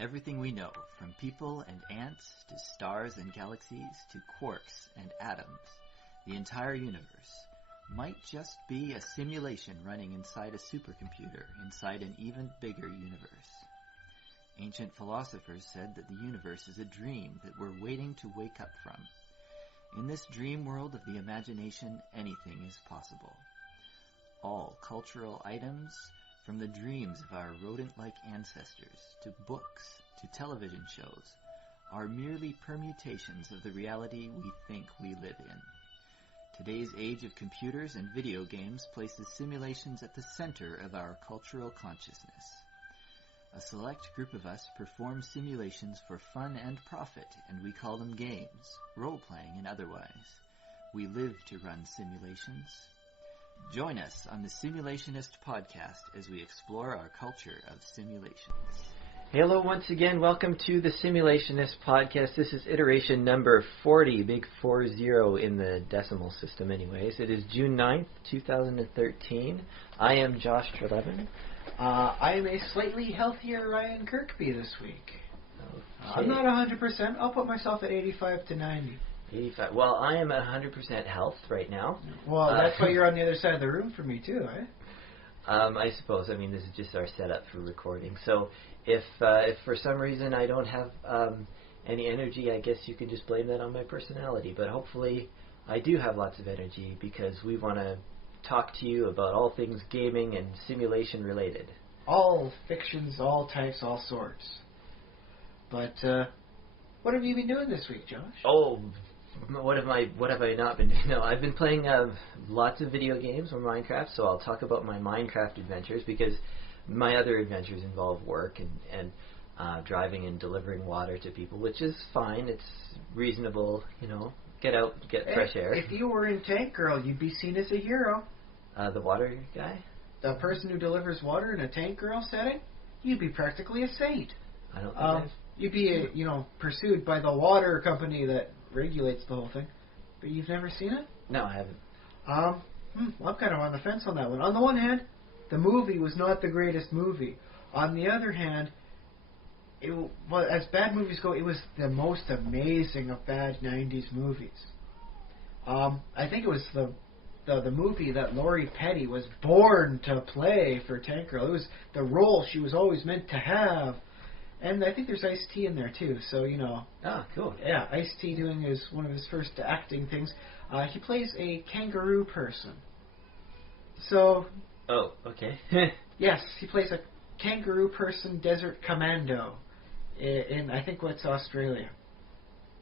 Everything we know, from people and ants to stars and galaxies to quarks and atoms, the entire universe, might just be a simulation running inside a supercomputer inside an even bigger universe. Ancient philosophers said that the universe is a dream that we're waiting to wake up from. In this dream world of the imagination, anything is possible. All cultural items, from the dreams of our rodent-like ancestors, to books, to television shows, are merely permutations of the reality we think we live in. Today's age of computers and video games places simulations at the center of our cultural consciousness. A select group of us perform simulations for fun and profit, and we call them games, role-playing and otherwise. We live to run simulations. Join us on the Simulationist podcast as we explore our culture of simulations. Hello once again, welcome to the Simulationist podcast. This is iteration number 40, big 40 in the decimal system anyways. It is June 9th, 2013. I am Josh Treleaven. I am a slightly healthier Ryan Kirkby this week. Okay. I'm not 100%. I'll put myself at 85 to 90. 85. Well, I am at 100% health right now. Well, that's why you're on the other side of the room for me too, eh? I suppose. I mean, this is just our setup for recording. So if for some reason I don't have any energy, I guess you could just blame that on my personality. But hopefully I do have lots of energy because we want to talk to you about all things gaming and simulation related. All fictions, all types, all sorts. But what have you been doing this week, Josh? Oh, what have I not been doing? No, I've been playing lots of video games or Minecraft, so I'll talk about my Minecraft adventures because my other adventures involve work and driving and delivering water to people, which is fine. It's reasonable, you know. Get out, get fresh air. If you were in Tank Girl, you'd be seen as a hero. The water guy? The person who delivers water in a Tank Girl setting, you'd be practically a saint. I don't think you'd be, pursued by the water company that regulates the whole thing. But you've never seen it? No, I haven't. Well, I'm kind of on the fence on that one. On the one hand, the movie was not the greatest movie. On the other hand, as bad movies go, it was the most amazing of bad 90s movies. I think it was the movie that Lori Petty was born to play for Tank Girl. It was the role she was always meant to have. And I think there's Ice-T in there too, so Ah, cool. Yeah, Ice-T doing one of his first acting things. He plays a kangaroo person. So. Oh, okay. Yes, he plays a kangaroo person desert commando in I think what's Australia.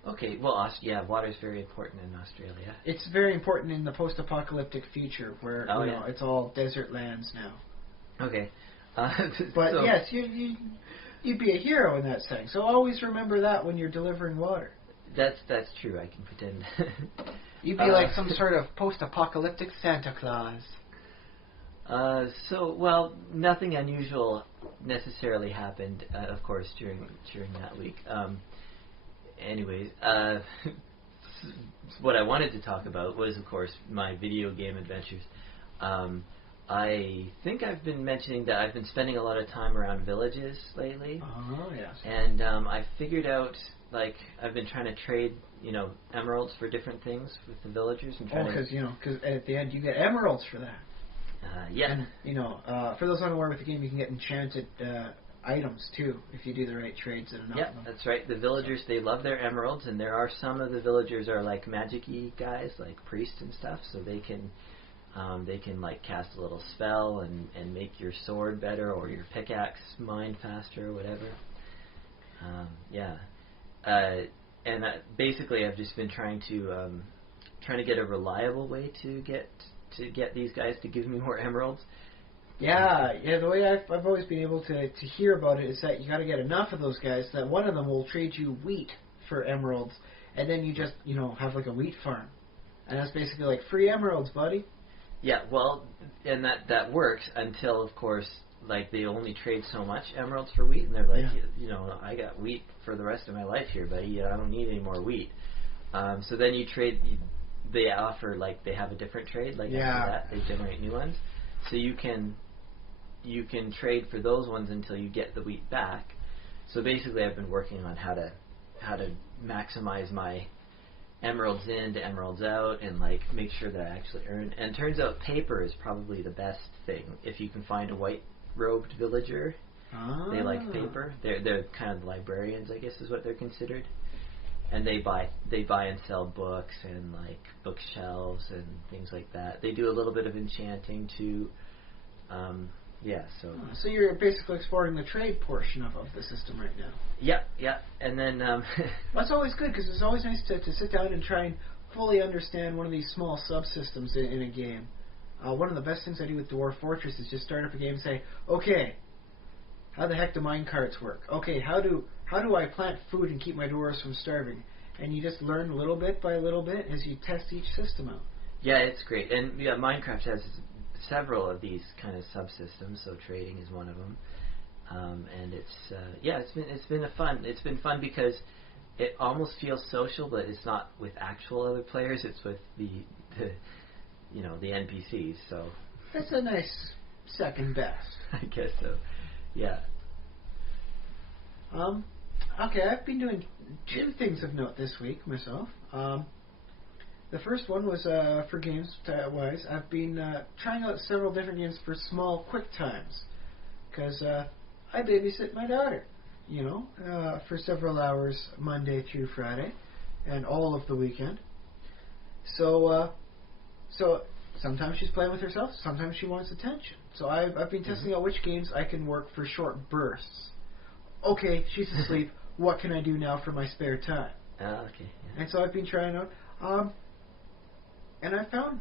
Okay, well, water is very important in Australia. It's very important in the post-apocalyptic future where it's all desert lands now. Okay. But so, yes, you'd be a hero in that setting. So always remember that when you're delivering water. That's true. I can pretend. You'd be like some sort of post-apocalyptic Santa Claus. Nothing unusual necessarily happened, of course, during that week. Anyways, what I wanted to talk about was, of course, my video game adventures. I think I've been mentioning that I've been spending a lot of time around villages lately. Oh, yes. And I figured out, I've been trying to trade, emeralds for different things with the villagers. Because at the end you get emeralds for that. Yeah. And, for those unaware with the game, you can get enchanted items, too, if you do the right trades and enough of them. That's right. The villagers, they love their emeralds, and there are some of the villagers are like magic-y guys, like priests and stuff, so they can cast a little spell and make your sword better or your pickaxe mine faster or whatever. Basically, I've just been trying to get a reliable way to get these guys to give me more emeralds. Yeah. The way I've always been able to hear about it is that you got to get enough of those guys that one of them will trade you wheat for emeralds, and then you just have like a wheat farm, and that's basically like free emeralds, buddy. Yeah. Well, and that works until, of course, they only trade so much emeralds for wheat, and they're like, I got wheat for the rest of my life here, buddy. I don't need any more wheat. So then you trade. They offer they have a different trade. After that, they generate new ones. So you can trade for those ones until you get the wheat back. So basically, I've been working on how to maximize my emeralds in to emeralds out, and like make sure that I actually earn. And it turns out paper is probably the best thing if you can find a white robed villager. They like paper. They're kind of librarians, I guess, is what they're considered. And they buy and sell books and like bookshelves and things like that. They do a little bit of enchanting too. So you're basically exploring the trade portion of the system right now. Yeah. And then that's always good, because it's always nice to sit down and try and fully understand one of these small subsystems in a game. One of the best things I do with Dwarf Fortress is just start up a game and say, okay, how the heck do mine carts work? Okay, how do I plant food and keep my dwarves from starving? And you just learn little bit by little bit as you test each system out. Yeah, it's great. And yeah, Minecraft has several of these kind of subsystems, so trading is one of them. And it's been fun because it almost feels social, but it's not with actual other players. It's with the NPCs. So that's a nice second best. I guess so. Yeah. Okay, I've been doing 2 things of note this week myself. The first one was for games wise. I've been trying out several different games for small, quick times, because I babysit my daughter, for several hours Monday through Friday, and all of the weekend. So sometimes she's playing with herself, sometimes she wants attention. So I've been testing out which games I can work for short bursts. Okay, she's asleep. What can I do now for my spare time? Okay. Yeah. And so I've been trying out. And I found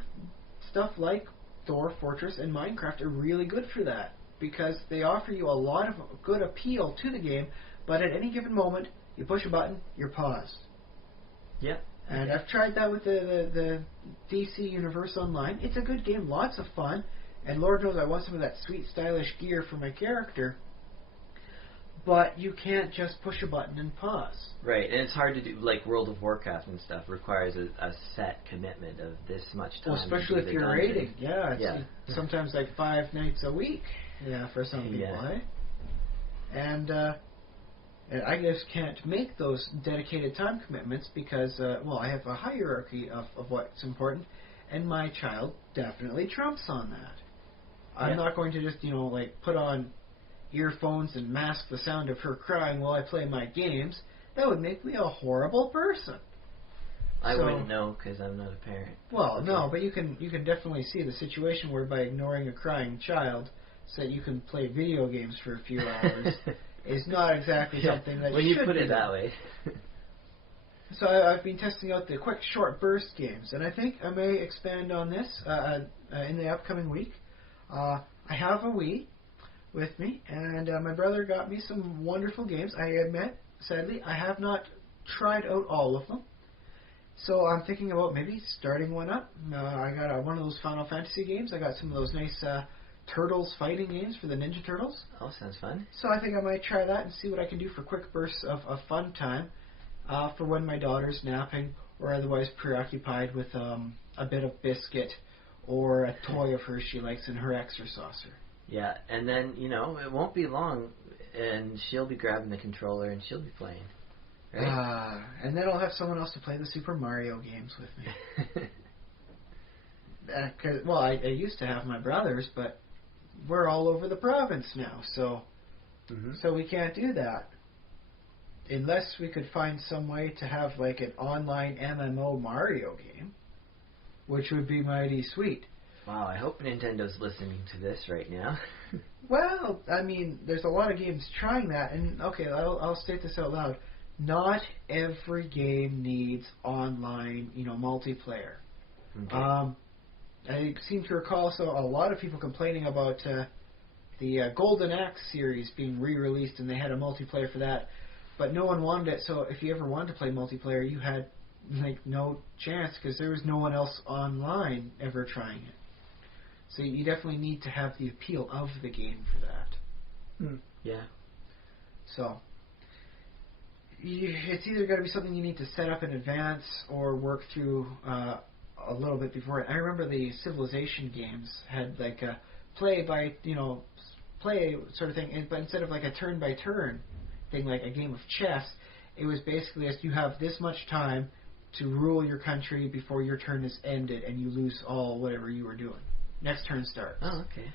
stuff like Dwarf Fortress and Minecraft are really good for that, because they offer you a lot of good appeal to the game, but at any given moment, you push a button, you're paused. Yeah. And I've tried that with the DC Universe Online. It's a good game, lots of fun, and Lord knows I want some of that sweet, stylish gear for my character. But you can't just push a button and pause. Right, and it's hard to do, like World of Warcraft and stuff requires a set commitment of this much time. Well, especially if you're raiding. Yeah, it's sometimes like 5 nights a week. Yeah, for some people, eh? And I just can't make those dedicated time commitments because, I have a hierarchy of what's important, and my child definitely trumps on that. I'm not going to just, put on earphones and mask the sound of her crying while I play my games. That would make me a horrible person. I wouldn't know because I'm not a parent. Well, no, but you can definitely see the situation where by ignoring a crying child so that you can play video games for a few hours is not exactly something that when you put it that way. So I've been testing out the quick short burst games, and I think I may expand on this in the upcoming week. I have a Wii with me, and my brother got me some wonderful games. I admit, sadly, I have not tried out all of them. So I'm thinking about maybe starting one up. I got one of those Final Fantasy games. I got some of those nice Turtles fighting games for the Ninja Turtles. Oh, sounds fun. So I think I might try that and see what I can do for quick bursts of fun time for when my daughter's napping or otherwise preoccupied with a bit of biscuit or a toy of hers she likes in her exerciser. Yeah, and then, it won't be long, and she'll be grabbing the controller and she'll be playing. Right? And then I'll have someone else to play the Super Mario games with me. I used to have my brothers, but we're all over the province now, so we can't do that. Unless we could find some way to have like an online MMO Mario game, which would be mighty sweet. Wow, I hope Nintendo's listening to this right now. Well, I mean, there's a lot of games trying that, and okay, I'll state this out loud. Not every game needs online, multiplayer. Okay. I seem to recall a lot of people complaining about the Golden Axe series being re-released, and they had a multiplayer for that, but no one wanted it. So if you ever wanted to play multiplayer, you had no chance because there was no one else online ever trying it. So you definitely need to have the appeal of the game for that. Yeah. So it's either got to be something you need to set up in advance or work through a little bit before it. I remember the Civilization games had like a play sort of thing, but instead of like a turn by turn, thing like a game of chess. It was basically as you have this much time to rule your country before your turn is ended, and you lose all whatever you were doing. Next turn starts. Oh, okay.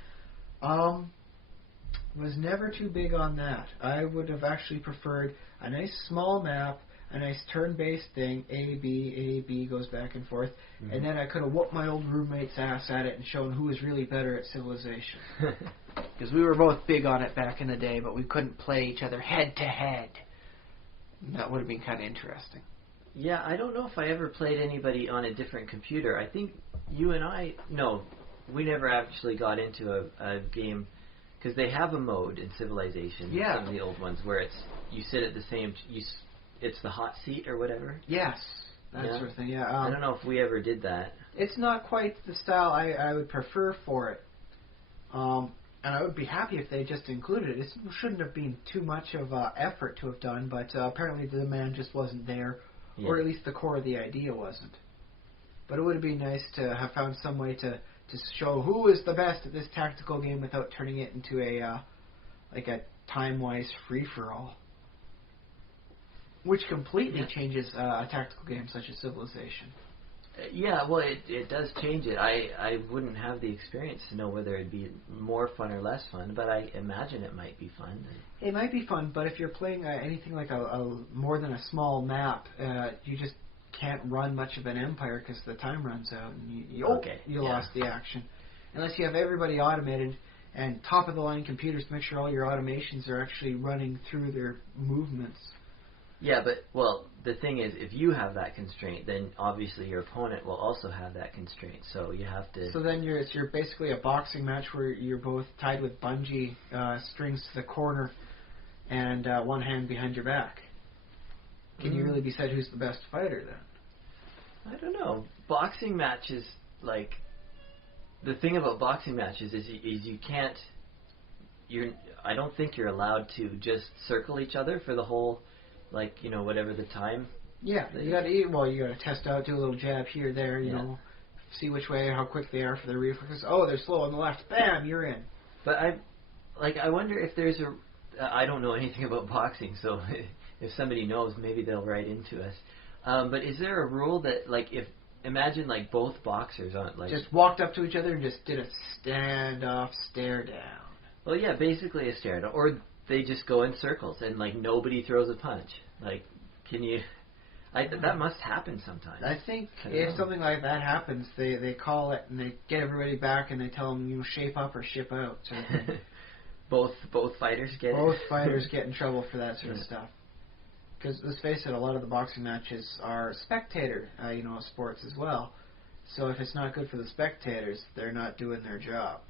Was never too big on that. I would have actually preferred a nice small map, a nice turn-based thing, A, B goes back and forth, and then I could have whooped my old roommate's ass at it and shown who was really better at Civilization. Because we were both big on it back in the day, but we couldn't play each other head-to-head. That would have been kind of interesting. Yeah, I don't know if I ever played anybody on a different computer. I think you and I... No, we never actually got into a game... Because they have a mode in Civilization, some of the old ones, where it's you sit at the same... It's the hot seat or whatever. Yes, that sort of thing, yeah. I don't know if we ever did that. It's not quite the style I would prefer for it. And I would be happy if they just included it. It shouldn't have been too much of effort to have done, but apparently the demand just wasn't there, or at least the core of the idea wasn't. But it would have been nice to have found some way to show who is the best at this tactical game without turning it into a time-wise free-for-all. Which completely changes a tactical game such as Civilization. Yeah, well, it does change it. I wouldn't have the experience to know whether it'd be more fun or less fun, but I imagine it might be fun. It might be fun, but if you're playing anything like a more than a small map, you just can't run much of an empire because the time runs out and you lost the action. Unless you have everybody automated and top-of-the-line computers to make sure all your automations are actually running through their movements. Yeah, but, well, the thing is, if you have that constraint, then obviously your opponent will also have that constraint, so you have to... So then you're basically a boxing match where you're both tied with bungee strings to the corner and one hand behind your back. Can you really be said who's the best fighter, then? I don't know. Boxing matches, like... The thing about boxing matches is you can't... I don't think you're allowed to just circle each other for the whole... Like, whatever the time. Yeah, you gotta test out, do a little jab here, there, you know, see which way, how quick they are for their reflexes. Oh, they're slow on the left. Bam, you're in. But I wonder if there's I don't know anything about boxing, so if somebody knows, maybe they'll write into us. But is there a rule that, imagine both boxers on just walked up to each other and just did a standoff stare down. Well, yeah, basically a stare down, or they just go in circles and nobody throws a punch. Can you? That must happen sometimes. I think if something like that happens, they call it and they get everybody back and they tell them shape up or ship out. Sort of thing. Both fighters get both fighters get in trouble for that sort of stuff. Because let's face it, a lot of the boxing matches are spectator sports as well. So if it's not good for the spectators, they're not doing their job.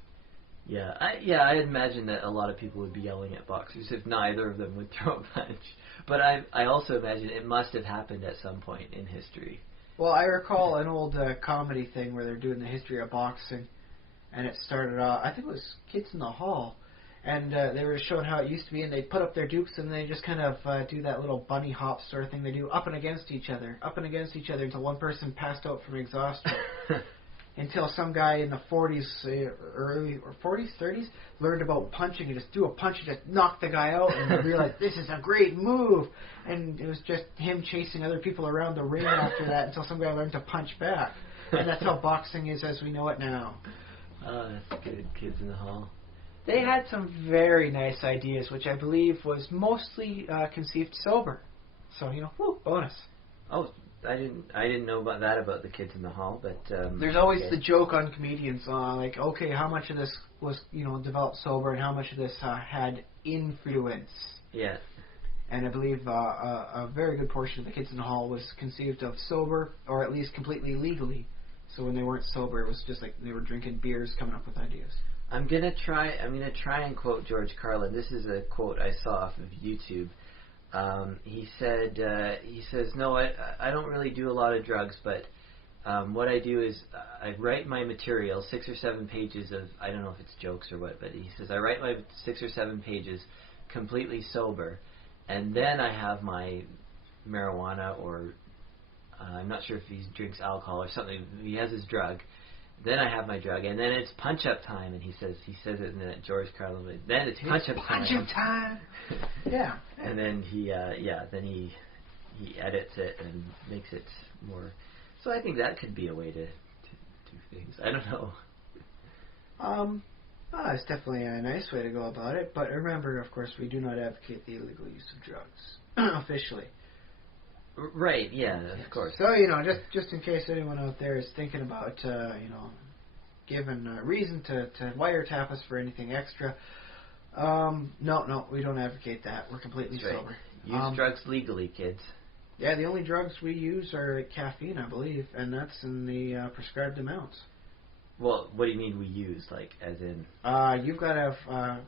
Yeah, I imagine that a lot of people would be yelling at boxers if neither of them would throw a punch. But I also imagine it must have happened at some point in history. Well, I recall an old comedy thing where they're doing the history of boxing, and it started off, I think it was Kids in the Hall, and they were showing how it used to be, and they'd put up their dukes, and they just kind of do that little bunny hop sort of thing they do, up and against each other, until one person passed out from exhaustion. Until some guy in the 40s, early or 40s, 30s, learned about punching and just do a punch and just knock the guy out and realized this is a great move. And it was just him chasing other people around the ring after that until some guy learned to punch back. And that's how boxing is as we know it now. That's good. Kids in the Hall. They had some very nice ideas, which I believe was mostly conceived sober. So, bonus. Oh, I didn't know about that about the Kids in the Hall, but there's always the joke on comedians, okay, how much of this was developed sober and how much of this had influence. Yeah. And I believe a very good portion of the Kids in the Hall was conceived of sober or at least completely legally. So when they weren't sober, it was just like they were drinking beers, coming up with ideas. I'm gonna try and quote George Carlin. This is a quote I saw off of YouTube. He says, no, I don't really do a lot of drugs, but what I do is I write my material, 6 or 7 pages of, I don't know if it's jokes or what, but he says I write my 6 or 7 pages completely sober, and then I have my marijuana or I'm not sure if he drinks alcohol or something. He has his drug, Then I have my drug, and then it's punch up time, and he says it in that George Carlin way. Then it's punch up time. Punch up time. Yeah. And then he edits it and makes it more. So I think that could be a way to do things. I don't know. It's definitely a nice way to go about it. But remember, of course, we do not advocate the illegal use of drugs officially. Right, yeah, of course. So, just in case anyone out there is thinking about, giving a reason to wiretap us for anything extra, no, we don't advocate that. We're completely sober. Use drugs legally, kids. Yeah, the only drugs we use are caffeine, I believe, and that's in the prescribed amounts. Well, what do you mean we use? Like, as in... You've got to have a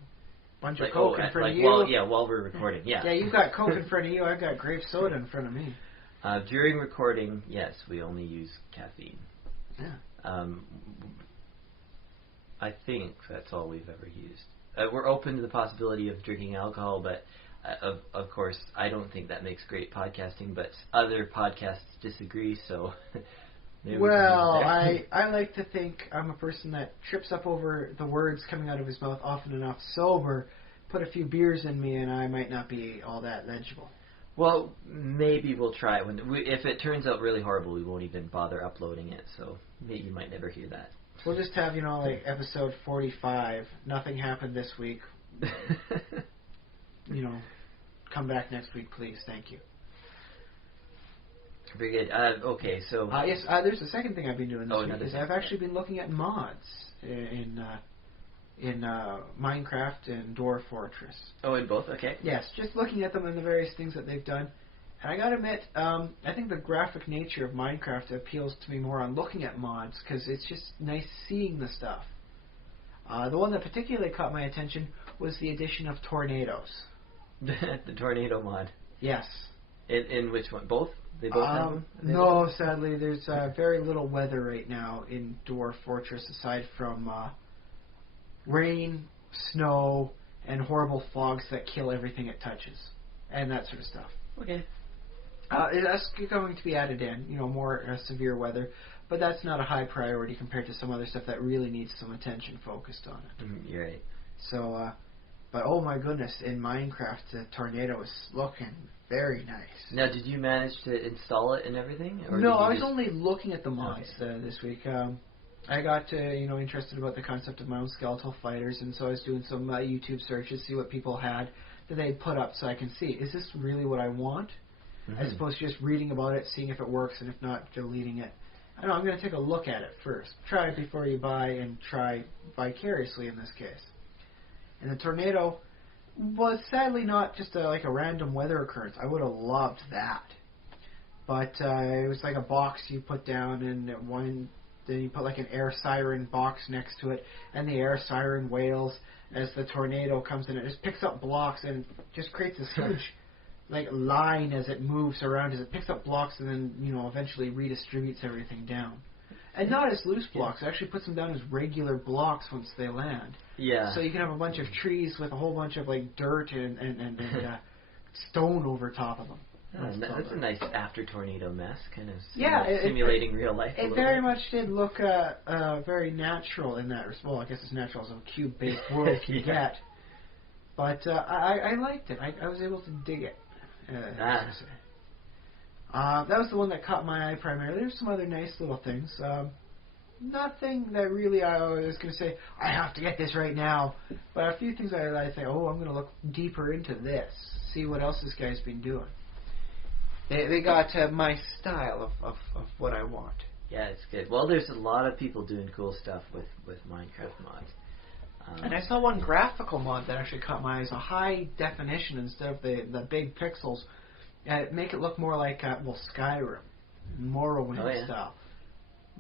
bunch of Coke in front of you. While we're recording, yeah. Yeah, you've got Coke in front of you. I've got grape soda in front of me. During recording, yes, we only use caffeine. Yeah. I think that's all we've ever used. We're open to the possibility of drinking alcohol, but of course, I don't think that makes great podcasting, but other podcasts disagree, so... Well, I like to think I'm a person that trips up over the words coming out of his mouth often enough sober, put a few beers in me, and I might not be all that legible. Well, maybe we'll try it. If it turns out really horrible, we won't even bother uploading it, so maybe you might never hear that. We'll just have, like episode 45, nothing happened this week. Come back next week, please. Thank you. Very good. Okay, so... yes, there's a second thing I've been doing this week, is I've actually been looking at mods in Minecraft and Dwarf Fortress. Oh, in both? Okay. Yes, just looking at them and the various things that they've done. And I gotta admit, I think the graphic nature of Minecraft appeals to me more on looking at mods, because it's just nice seeing the stuff. The one that particularly caught my attention was the addition of tornadoes. The tornado mod? Yes. In which one? Both? They both have them? No, sadly, there's very little weather right now in Dwarf Fortress aside from rain, snow, and horrible fogs that kill everything it touches, and that sort of stuff. Okay. That's going to be added in, more severe weather, but that's not a high priority compared to some other stuff that really needs some attention focused on it. You're right. So, but oh my goodness, in Minecraft, the tornado is looking very nice. Now, did you manage to install it and everything? Or no, I was only looking at the mods this week. I got interested about the concept of my own skeletal fighters, and so I was doing some YouTube searches, see what people had that they'd put up, so I can see, is this really what I want? As opposed to just reading about it, seeing if it works, and if not, deleting it. I know, I'm going to take a look at it first. Try it before you buy, and try vicariously in this case. And the tornado was sadly not just a random weather occurrence. I would have loved that. But it was like a box you put down, and then you put like an air siren box next to it, and the air siren wails as the tornado comes in. It just picks up blocks and just creates this huge line as it moves around, as it picks up blocks and then eventually redistributes everything down. And not as loose blocks. It actually puts them down as regular blocks once they land. Yeah. So you can have a bunch of trees with a whole bunch of dirt and stone over top of them. That's a nice after tornado mess, kind of simulating real life. It very much did look very natural in that respect. Well, I guess as natural as a cube-based world can get. But I liked it. I was able to dig it. That was the one that caught my eye primarily. There's some other nice little things. Nothing that really I was going to say, I have to get this right now. But a few things I think, I'm going to look deeper into this, see what else this guy's been doing. They got my style of what I want. Yeah, it's good. Well, there's a lot of people doing cool stuff with Minecraft mods. And I saw one graphical mod that actually caught my eyes, a high definition instead of the big pixels. Make it look more like, Skyrim, Morrowind style.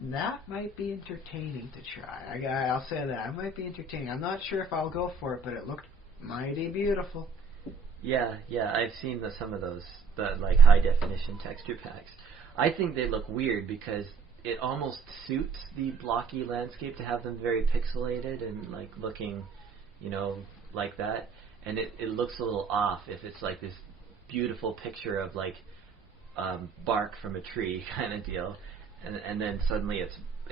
That might be entertaining to try. I'll say that. It might be entertaining. I'm not sure if I'll go for it, but it looked mighty beautiful. Yeah, I've seen some of those, the high definition texture packs. I think they look weird because it almost suits the blocky landscape to have them very pixelated and looking, like that. And it looks a little off if it's this beautiful picture of bark from a tree kind of deal, and then suddenly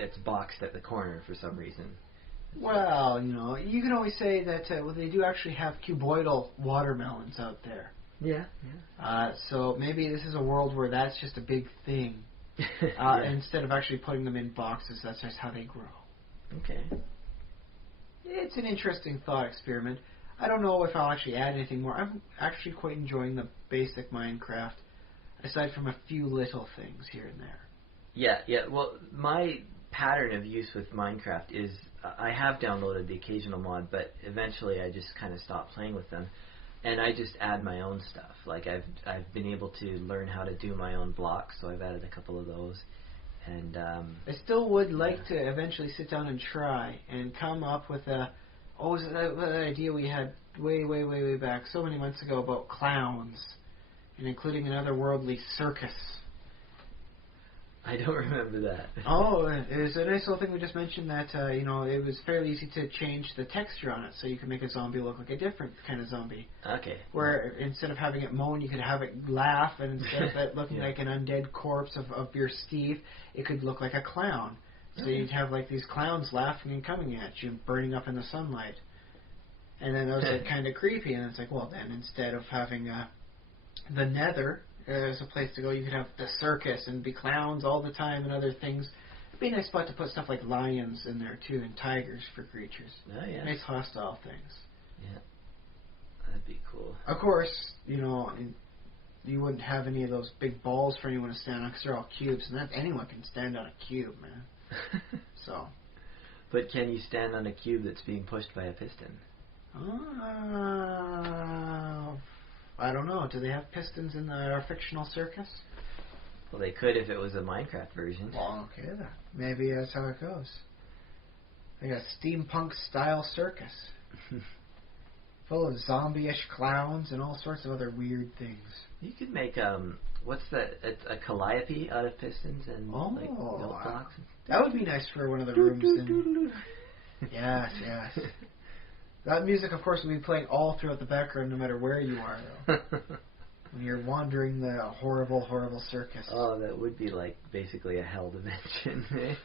it's boxed at the corner for some reason. Well, you can always say that they do actually have cuboidal watermelons out there. Yeah. So maybe this is a world where that's just a big thing. Instead of actually putting them in boxes, that's just how they grow. Okay. It's an interesting thought experiment. I don't know if I'll actually add anything more. I'm actually quite enjoying the basic Minecraft, aside from a few little things here and there. Yeah. Well, my pattern of use with Minecraft is I have downloaded the occasional mod, but eventually I just kind of stopped playing with them, and I just add my own stuff. Like I've been able to learn how to do my own blocks, so I've added a couple of those. And I still would like to eventually sit down and try and come up with that idea we had way back so many months ago about clowns and including an otherworldly circus. I don't remember that. Oh, it was a nice little thing we just mentioned that, it was fairly easy to change the texture on it so you could make a zombie look like a different kind of zombie. Okay. Where instead of having it moan, you could have it laugh, and instead of it looking like an undead corpse of your Steve, it could look like a clown. So you'd have like these clowns laughing and coming at you, burning up in the sunlight. And then those are kind of creepy, and it's like, well then, instead of having the Nether as a place to go, you could have the circus and be clowns all the time and other things. It'd be a nice spot to put stuff like lions in there too, and tigers for creatures. Oh, yeah. Nice hostile things. Yeah. That'd be cool. Of course, you wouldn't have any of those big balls for anyone to stand on because they're all cubes, and anyone can stand on a cube, man. So. But can you stand on a cube that's being pushed by a piston? I don't know. Do they have pistons in our fictional circus? Well, they could if it was a Minecraft version. Well, okay then. Maybe that's how it goes. They got steampunk style circus. Full of zombie-ish clowns and all sorts of other weird things. You could make, what's that, a calliope out of pistons and like milk blocks? That would be nice for one of the rooms. Yes. That music, of course, will be playing all throughout the background no matter where you are, though. When you're wandering the horrible, horrible circus. Oh, that would be like basically a hell dimension.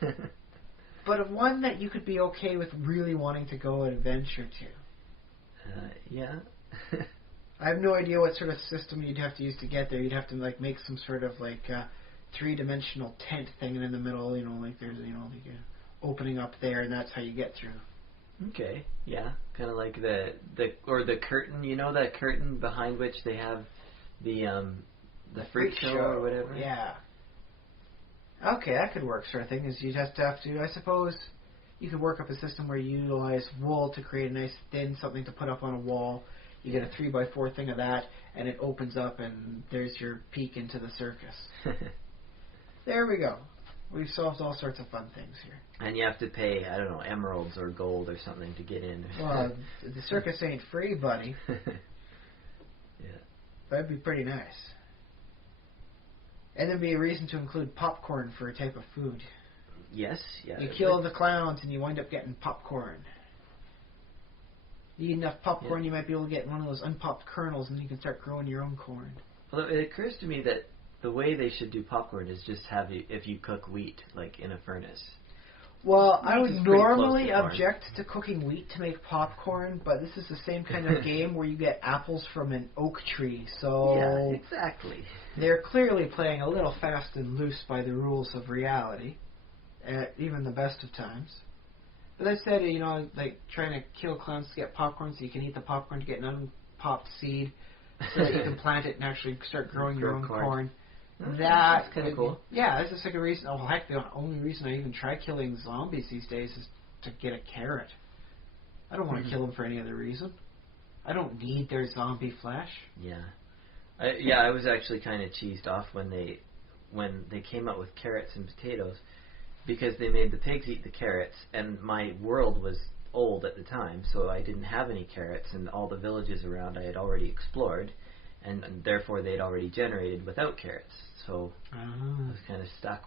But one that you could be okay with really wanting to go adventure to. Yeah. I have no idea what sort of system you'd have to use to get there. You'd have to like make some sort of like three-dimensional tent thing, and in the middle, like there's like a opening up there, and that's how you get through. Okay, yeah, kind of like the curtain, that curtain behind which they have the freak show or whatever. Yeah. Okay, that could work, sort of thing. Is you'd have to, I suppose, you could work up a system where you utilize wool to create a nice thin something to put up on a wall. You get a 3x4 thing of that, and it opens up, and there's your peek into the circus. There we go. We've solved all sorts of fun things here. And you have to pay, I don't know, emeralds or gold or something to get in. Well, the circus ain't free, buddy. Yeah. That'd be pretty nice. And there'd be a reason to include popcorn for a type of food. Yes, yeah. You kill the clowns and you wind up getting popcorn. You eat enough popcorn, you might be able to get one of those unpopped kernels, and you can start growing your own corn. Well, it occurs to me that the way they should do popcorn is just if you cook wheat, like in a furnace. Well, I would normally object to cooking wheat to make popcorn, but this is the same kind of game where you get apples from an oak tree, so... Yeah, exactly. They're clearly playing a little fast and loose by the rules of reality, at even the best of times. But that said, like trying to kill clowns to get popcorn so you can eat the popcorn to get an unpopped seed so that you can plant it and actually start growing your own corn. That's kind of cool. Yeah, that's just like a reason. Oh, heck, the only reason I even try killing zombies these days is to get a carrot. I don't want to kill them for any other reason. I don't need their zombie flesh. Yeah. I was actually kind of cheesed off when they came out with carrots and potatoes, because they made the pigs eat the carrots, and my world was old at the time, so I didn't have any carrots, and all the villages around I had already explored, and therefore they'd already generated without carrots. So I was kind of stuck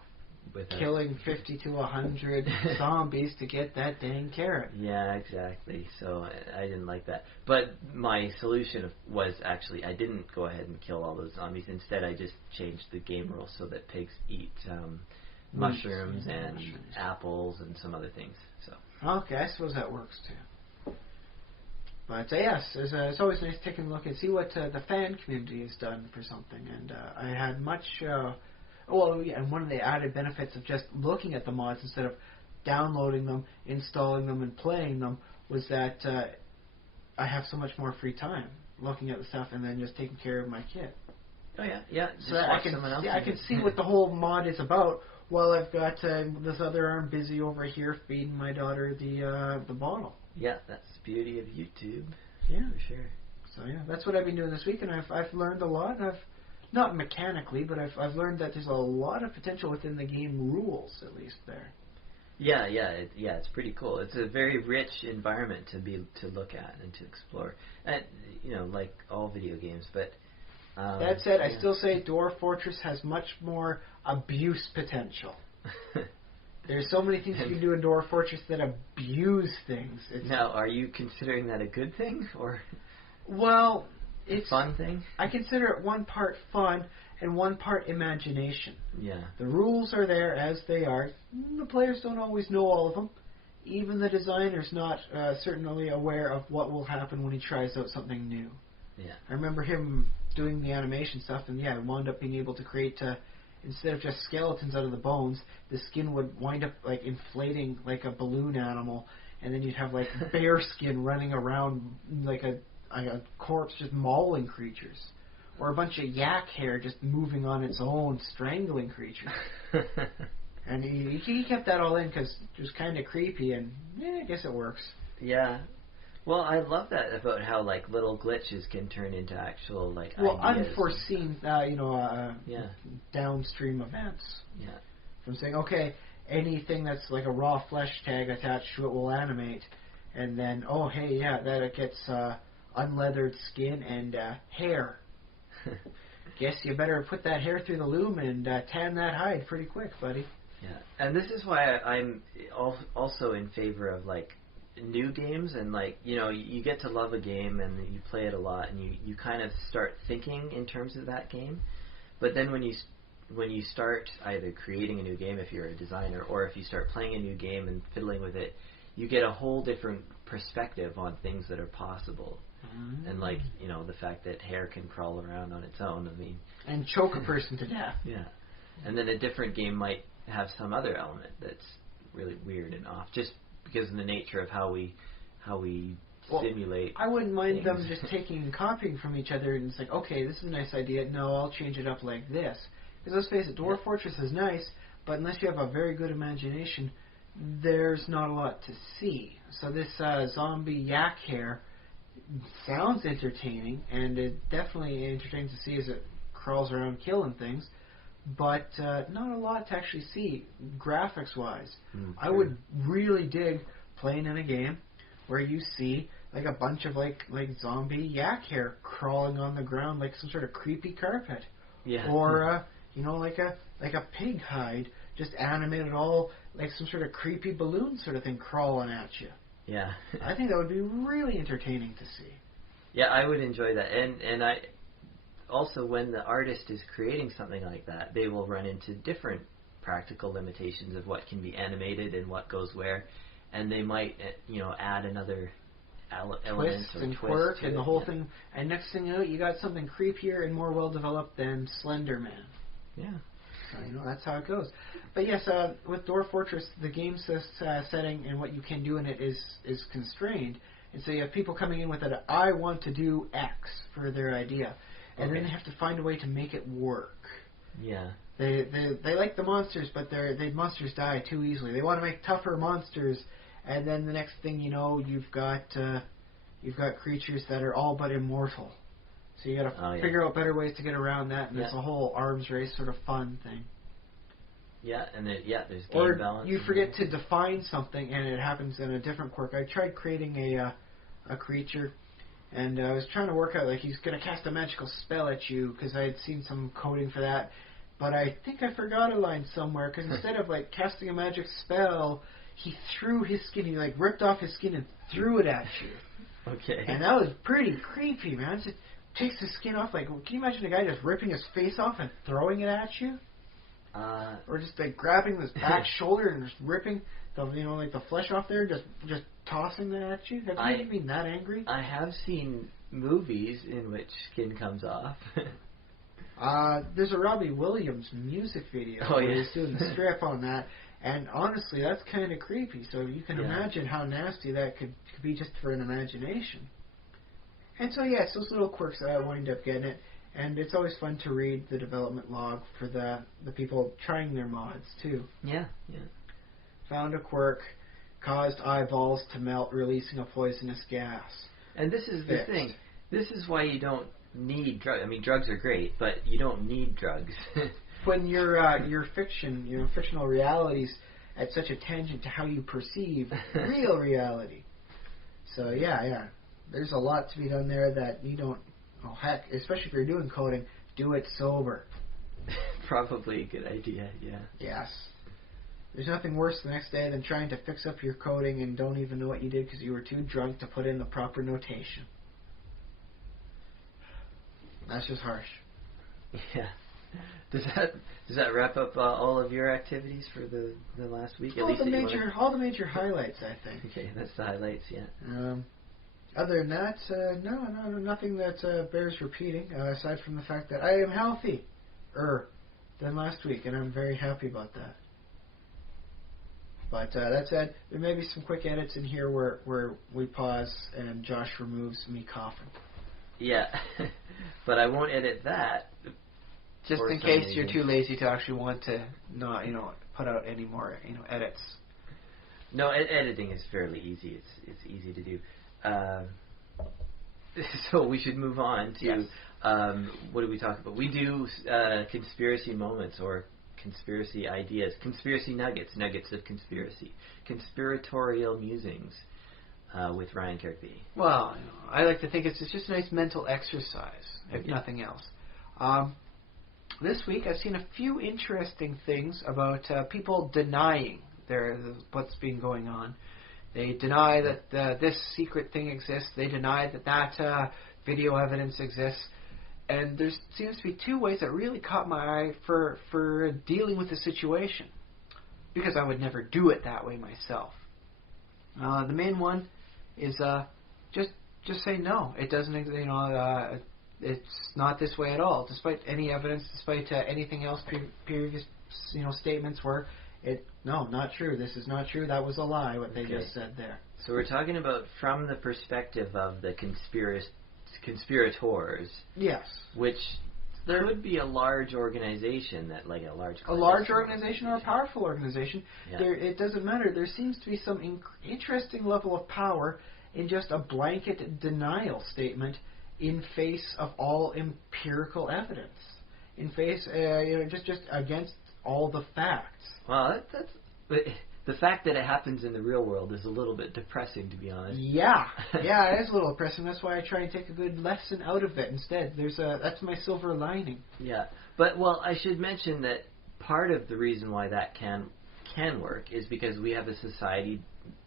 with killing 50 to 100 zombies to get that dang carrot. Yeah, exactly. So I didn't like that. But my solution was actually I didn't go ahead and kill all those zombies. Instead, I just changed the game rules so that pigs eat mushrooms and apples and some other things. So. Okay, I suppose that works too. But yes, it's always nice taking a look and see what the fan community has done for something. And I had much, and one of the added benefits of just looking at the mods instead of downloading them, installing them, and playing them was that I have so much more free time looking at the stuff and then just taking care of my kid. Oh yeah. So that I can see what the whole mod is about while I've got this other arm busy over here feeding my daughter the bottle. Yeah, that's the beauty of YouTube. Yeah, for sure. So yeah, that's what I've been doing this week, and I've learned a lot. I've not mechanically, but I've learned that there's a lot of potential within the game rules, at least there. Yeah, it's pretty cool. It's a very rich environment to look at and to explore, and like all video games. But that said, I still say Dwarf Fortress has much more abuse potential. There's so many things you can do in Dwarf Fortress that abuse things. Now, are you considering that a good thing or? Well, it's a fun thing. I consider it one part fun and one part imagination. Yeah. The rules are there as they are. The players don't always know all of them. Even the designer's not certainly aware of what will happen when he tries out something new. Yeah. I remember him doing the animation stuff, and I wound up being able to create, instead of just skeletons out of the bones, the skin would wind up like inflating like a balloon animal, and then you'd have like bear skin running around like a corpse just mauling creatures. Or a bunch of yak hair just moving on its own, strangling creatures. And he kept that all in because it was kind of creepy, and I guess it works. Yeah. Well, I love that about how like little glitches can turn into actual like ideas. Unforeseen, downstream events. Yeah. From saying, okay, anything that's like a raw flesh tag attached to it will animate, and then that it gets unleathered skin and hair. Guess you better put that hair through the loom and tan that hide pretty quick, buddy. Yeah, and this is why I'm also in favor of like new games, and like you get to love a game and you play it a lot, and you kind of start thinking in terms of that game. But then when you start either creating a new game if you're a designer, or if you start playing a new game and fiddling with it, you get a whole different perspective on things that are possible. And like the fact that hair can crawl around on its own, and choke a person to death. Yeah, and then a different game might have some other element that's really weird and off, just because of the nature of how we simulate. I wouldn't mind them just taking and copying from each other, and it's like, okay, this is a nice idea. No, I'll change it up like this. Because let's face it, Dwarf Fortress is nice, but unless you have a very good imagination, there's not a lot to see. So this zombie yak hair sounds entertaining, and it definitely entertains to see as it crawls around killing things, but not a lot to actually see graphics-wise. I would really dig playing in a game where you see like a bunch of like zombie yak hair crawling on the ground like some sort of creepy carpet, or like a pig hide just animated all like some sort of creepy balloon sort of thing crawling at you. Yeah. I think that would be really entertaining to see. Yeah, I would enjoy that. And I also, when the artist is creating something like that, they will run into different practical limitations of what can be animated and what goes where, and they might add another element twist and quirk and the whole thing. And next thing you know, you got something creepier and more well developed than Slender Man. Yeah. So, that's how it goes. But yes, with Dwarf Fortress, the game setting and what you can do in it is constrained. And so you have people coming in with it, I want to do X for their idea. And then they have to find a way to make it work. Yeah. They like the monsters, but the monsters die too easily. They want to make tougher monsters, and then the next thing you know, you've got creatures that are all but immortal. So you got to figure out better ways to get around that, and it's a whole arms race sort of fun thing. Yeah, and there's game balance. Or you forget to define something, and it happens in a different quirk. I tried creating a creature, and I was trying to work out, like, he's going to cast a magical spell at you, because I had seen some coding for that. But I think I forgot a line somewhere, because instead of, like, casting a magic spell, he threw his skin, he, like, ripped off his skin and threw it at you. Okay. And that was pretty creepy, man. Just takes the skin off, like, can you imagine a guy just ripping his face off and throwing it at you? Or just like grabbing this back shoulder and just ripping the like the flesh off there, just tossing that at you? Have you ever been that angry? I have seen movies in which skin comes off. There's a Robbie Williams music video where he's doing the strip on that, and honestly, that's kind of creepy. So you can imagine how nasty that could be just for an imagination. And so it's those little quirks that I wind up getting it, and it's always fun to read the development log for the people trying their mods too. Yeah. Found a quirk, caused eyeballs to melt, releasing a poisonous gas. And this is the thing. This is why you don't need drugs. I mean, drugs are great, but you don't need drugs. When your fiction, fictional realities at such a tangent to how you perceive real reality. So there's a lot to be done there that you don't. Oh heck, especially if you're doing coding, do it sober. Probably a good idea. Yeah. Yes. There's nothing worse the next day than trying to fix up your coding and don't even know what you did because you were too drunk to put in the proper notation. That's just harsh. Yeah. Does that wrap up all of your activities for the last week? All the major highlights, I think. Okay, that's the highlights. Yeah. Other than that, no, nothing that bears repeating. Aside from the fact that I am healthier than last week, and I'm very happy about that. But that said, there may be some quick edits in here where we pause and Josh removes me coughing. Yeah, but I won't edit that. Just in case you're too lazy to actually want to not, put out any more, edits. No, editing is fairly easy. It's easy to do. So we should move on to what do we talk about? We do conspiracy moments or conspiracy ideas, conspiracy nuggets of conspiracy, conspiratorial musings with Ryan Kirkby. Well, I like to think it's just a nice mental exercise, if nothing else. This week I've seen a few interesting things about people denying what's been going on. They deny that this secret thing exists. They deny that video evidence exists. And there seems to be two ways that really caught my eye for dealing with the situation, because I would never do it that way myself. The main one is just say no. It doesn't. It's not this way at all. Despite any evidence, despite anything else, previous statements were no, not true. This is not true. That was a lie. What they just said there. So we're talking about from the perspective of the conspirators. Yes. Which there would be a large organization a large organization or a powerful organization. Yeah. It doesn't matter. There seems to be some interesting level of power in just a blanket denial statement in face of all empirical evidence. In face, just against all the facts. Well, the fact that it happens in the real world is a little bit depressing, to be honest. Yeah, it is a little depressing. That's why I try and take a good lesson out of it instead. That's my silver lining. Yeah, but I should mention that part of the reason why that can work is because we have a society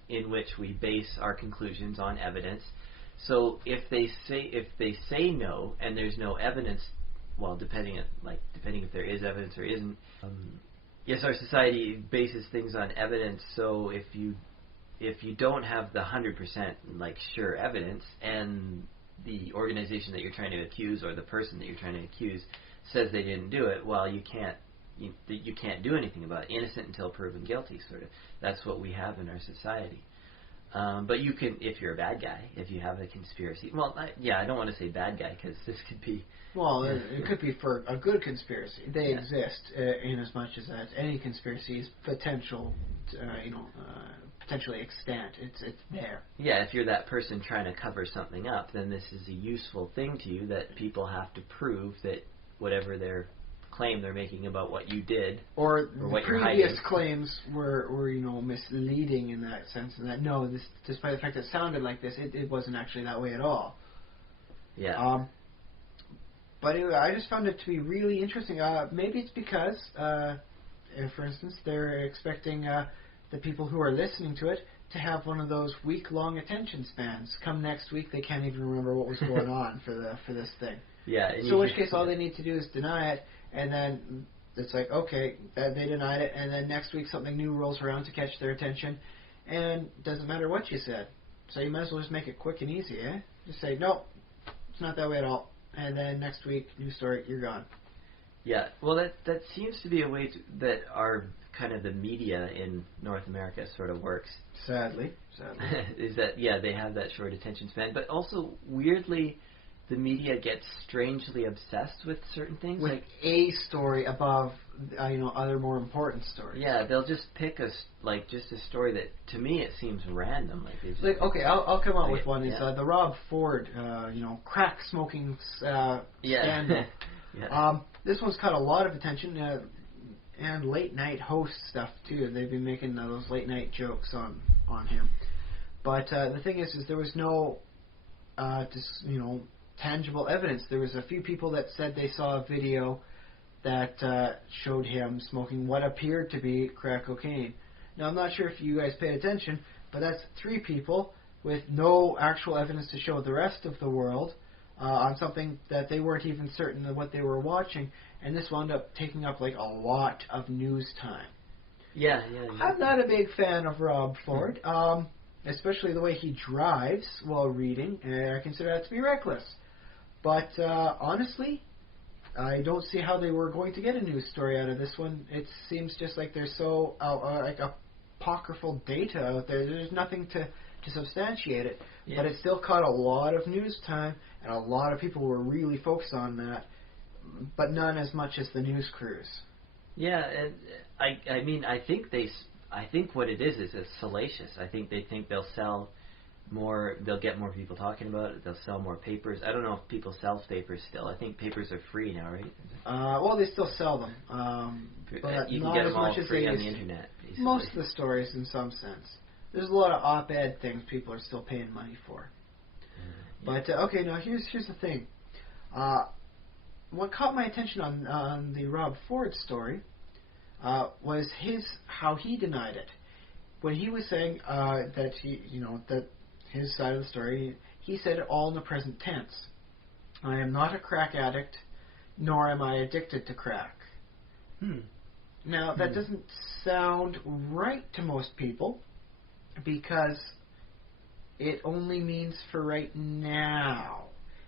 in which we base our conclusions on evidence. So if they say no and there's no evidence, well, depending if there is evidence or isn't. Yes, our society bases things on evidence. So if you don't have the 100% sure evidence, and the organization that you're trying to accuse or the person that you're trying to accuse says they didn't do it, well, you can't do anything about it. Innocent until proven guilty, sort of. That's what we have in our society. But you can, if you're a bad guy, if you have a conspiracy. Well, I don't want to say bad guy because this could be. Well, it could be for a good conspiracy. They exist in as much as that. Any conspiracy is potentially extant. It's there. Yeah, if you're that person trying to cover something up, then this is a useful thing to you that people have to prove that whatever their claim they're making about what you did or what the previous claims were misleading in that sense, and that this, despite the fact that it sounded like this, it wasn't actually that way at all. Yeah. But I just found it to be really interesting. Maybe it's because, for instance, they're expecting the people who are listening to it to have one of those week-long attention spans. Come next week, they can't even remember what was going on for this thing. Yeah. So in which case, all they need to do is deny it, and then it's like, okay, that they denied it, and then next week something new rolls around to catch their attention, and it doesn't matter what you said. So you might as well just make it quick and easy, eh? Just say, no, it's not that way at all. And then next week, new story, you're gone. Yeah, well, that seems to be a way that our kind of the media in North America sort of works. Sadly. Is that, yeah, they have that short attention span. But also, weirdly, the media gets strangely obsessed with certain things. With a story above, other more important stories. Yeah, they'll just pick just a story that, to me, it seems random. Like, they just okay, I'll come out with one. Is yeah. the Rob Ford, crack smoking scandal. Yeah. This one's caught a lot of attention, and late night host stuff too. They've been making those late night jokes on him. But the thing is there was no, tangible evidence. There was a few people that said they saw a video that showed him smoking what appeared to be crack cocaine. Now, I'm not sure if you guys paid attention, but that's 3 people with no actual evidence to show the rest of the world on something that they weren't even certain of what they were watching, and this wound up taking up like a lot of news time. Yeah. I'm not a big fan of Rob Ford, especially the way he drives while reading, and I consider that to be reckless. But honestly, I don't see how they were going to get a news story out of this one. It seems just like there's so apocryphal data out there. There's nothing to substantiate it. Yeah. But it still caught a lot of news time, and a lot of people were really focused on that, but none as much as the news crews. Yeah, and I mean, I think what it is it's salacious. I think they think they'll sell more, they'll get more people talking about it, they'll sell more papers. I don't know if people sell papers still. I think papers are free now, right? Well, they still sell them. But you not can get as them all much as free they on used the to. internet, basically. Most of the stories, in some sense. There's a lot of op-ed things people are still paying money for. But, okay, now here's the thing. What caught my attention on the Rob Ford story was how he denied it. When he was saying that that his side of the story, he said it all in the present tense. I am not a crack addict, nor am I addicted to crack. Now, that doesn't sound right to most people, because it only means for right now.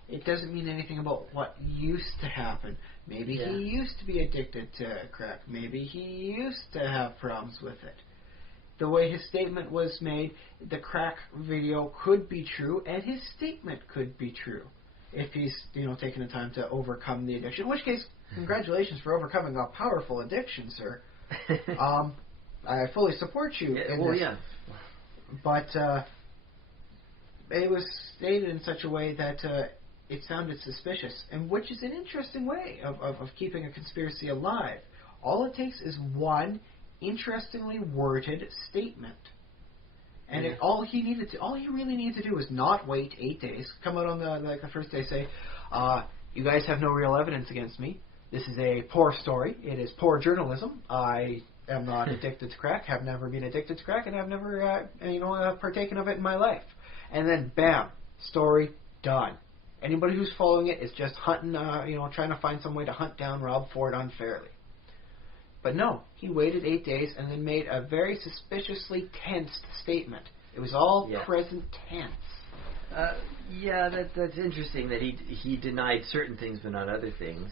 It doesn't mean anything about what used to happen. Maybe he used to be addicted to crack. Maybe he used to have problems with it. The way his statement was made, the crack video could be true, and his statement could be true if he's, taking the time to overcome the addiction. In which case, congratulations for overcoming a powerful addiction, sir. I fully support you in this. Yeah. But it was stated in such a way that it sounded suspicious, and which is an interesting way of keeping a conspiracy alive. All it takes is one interestingly worded statement, and all he really needed to do was not wait 8 days, come out on the first day, say, you guys have no real evidence against me. This is a poor story. It is poor journalism. I am not addicted to crack, have never been addicted to crack, and have never partaken of it in my life. And then bam, story done. Anybody who's following it is just hunting, trying to find some way to hunt down Rob Ford unfairly. But no, he waited 8 days and then made a very suspiciously tensed statement. It was all present tense. That's interesting that he denied certain things but not other things.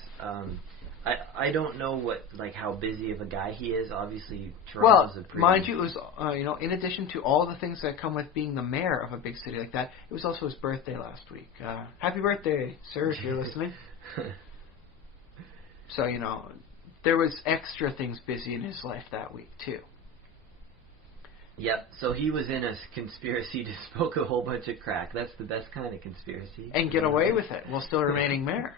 I don't know how busy of a guy he is. Obviously, Toronto's a pretty... mind you, it was in addition to all the things that come with being the mayor of a big city like that, it was also his birthday last week. Happy birthday, sir, if you're listening. So there was extra things busy in his life that week too. Yep. So he was in a conspiracy to smoke a whole bunch of crack. That's the best kind of conspiracy. And get away with it while still remaining mayor.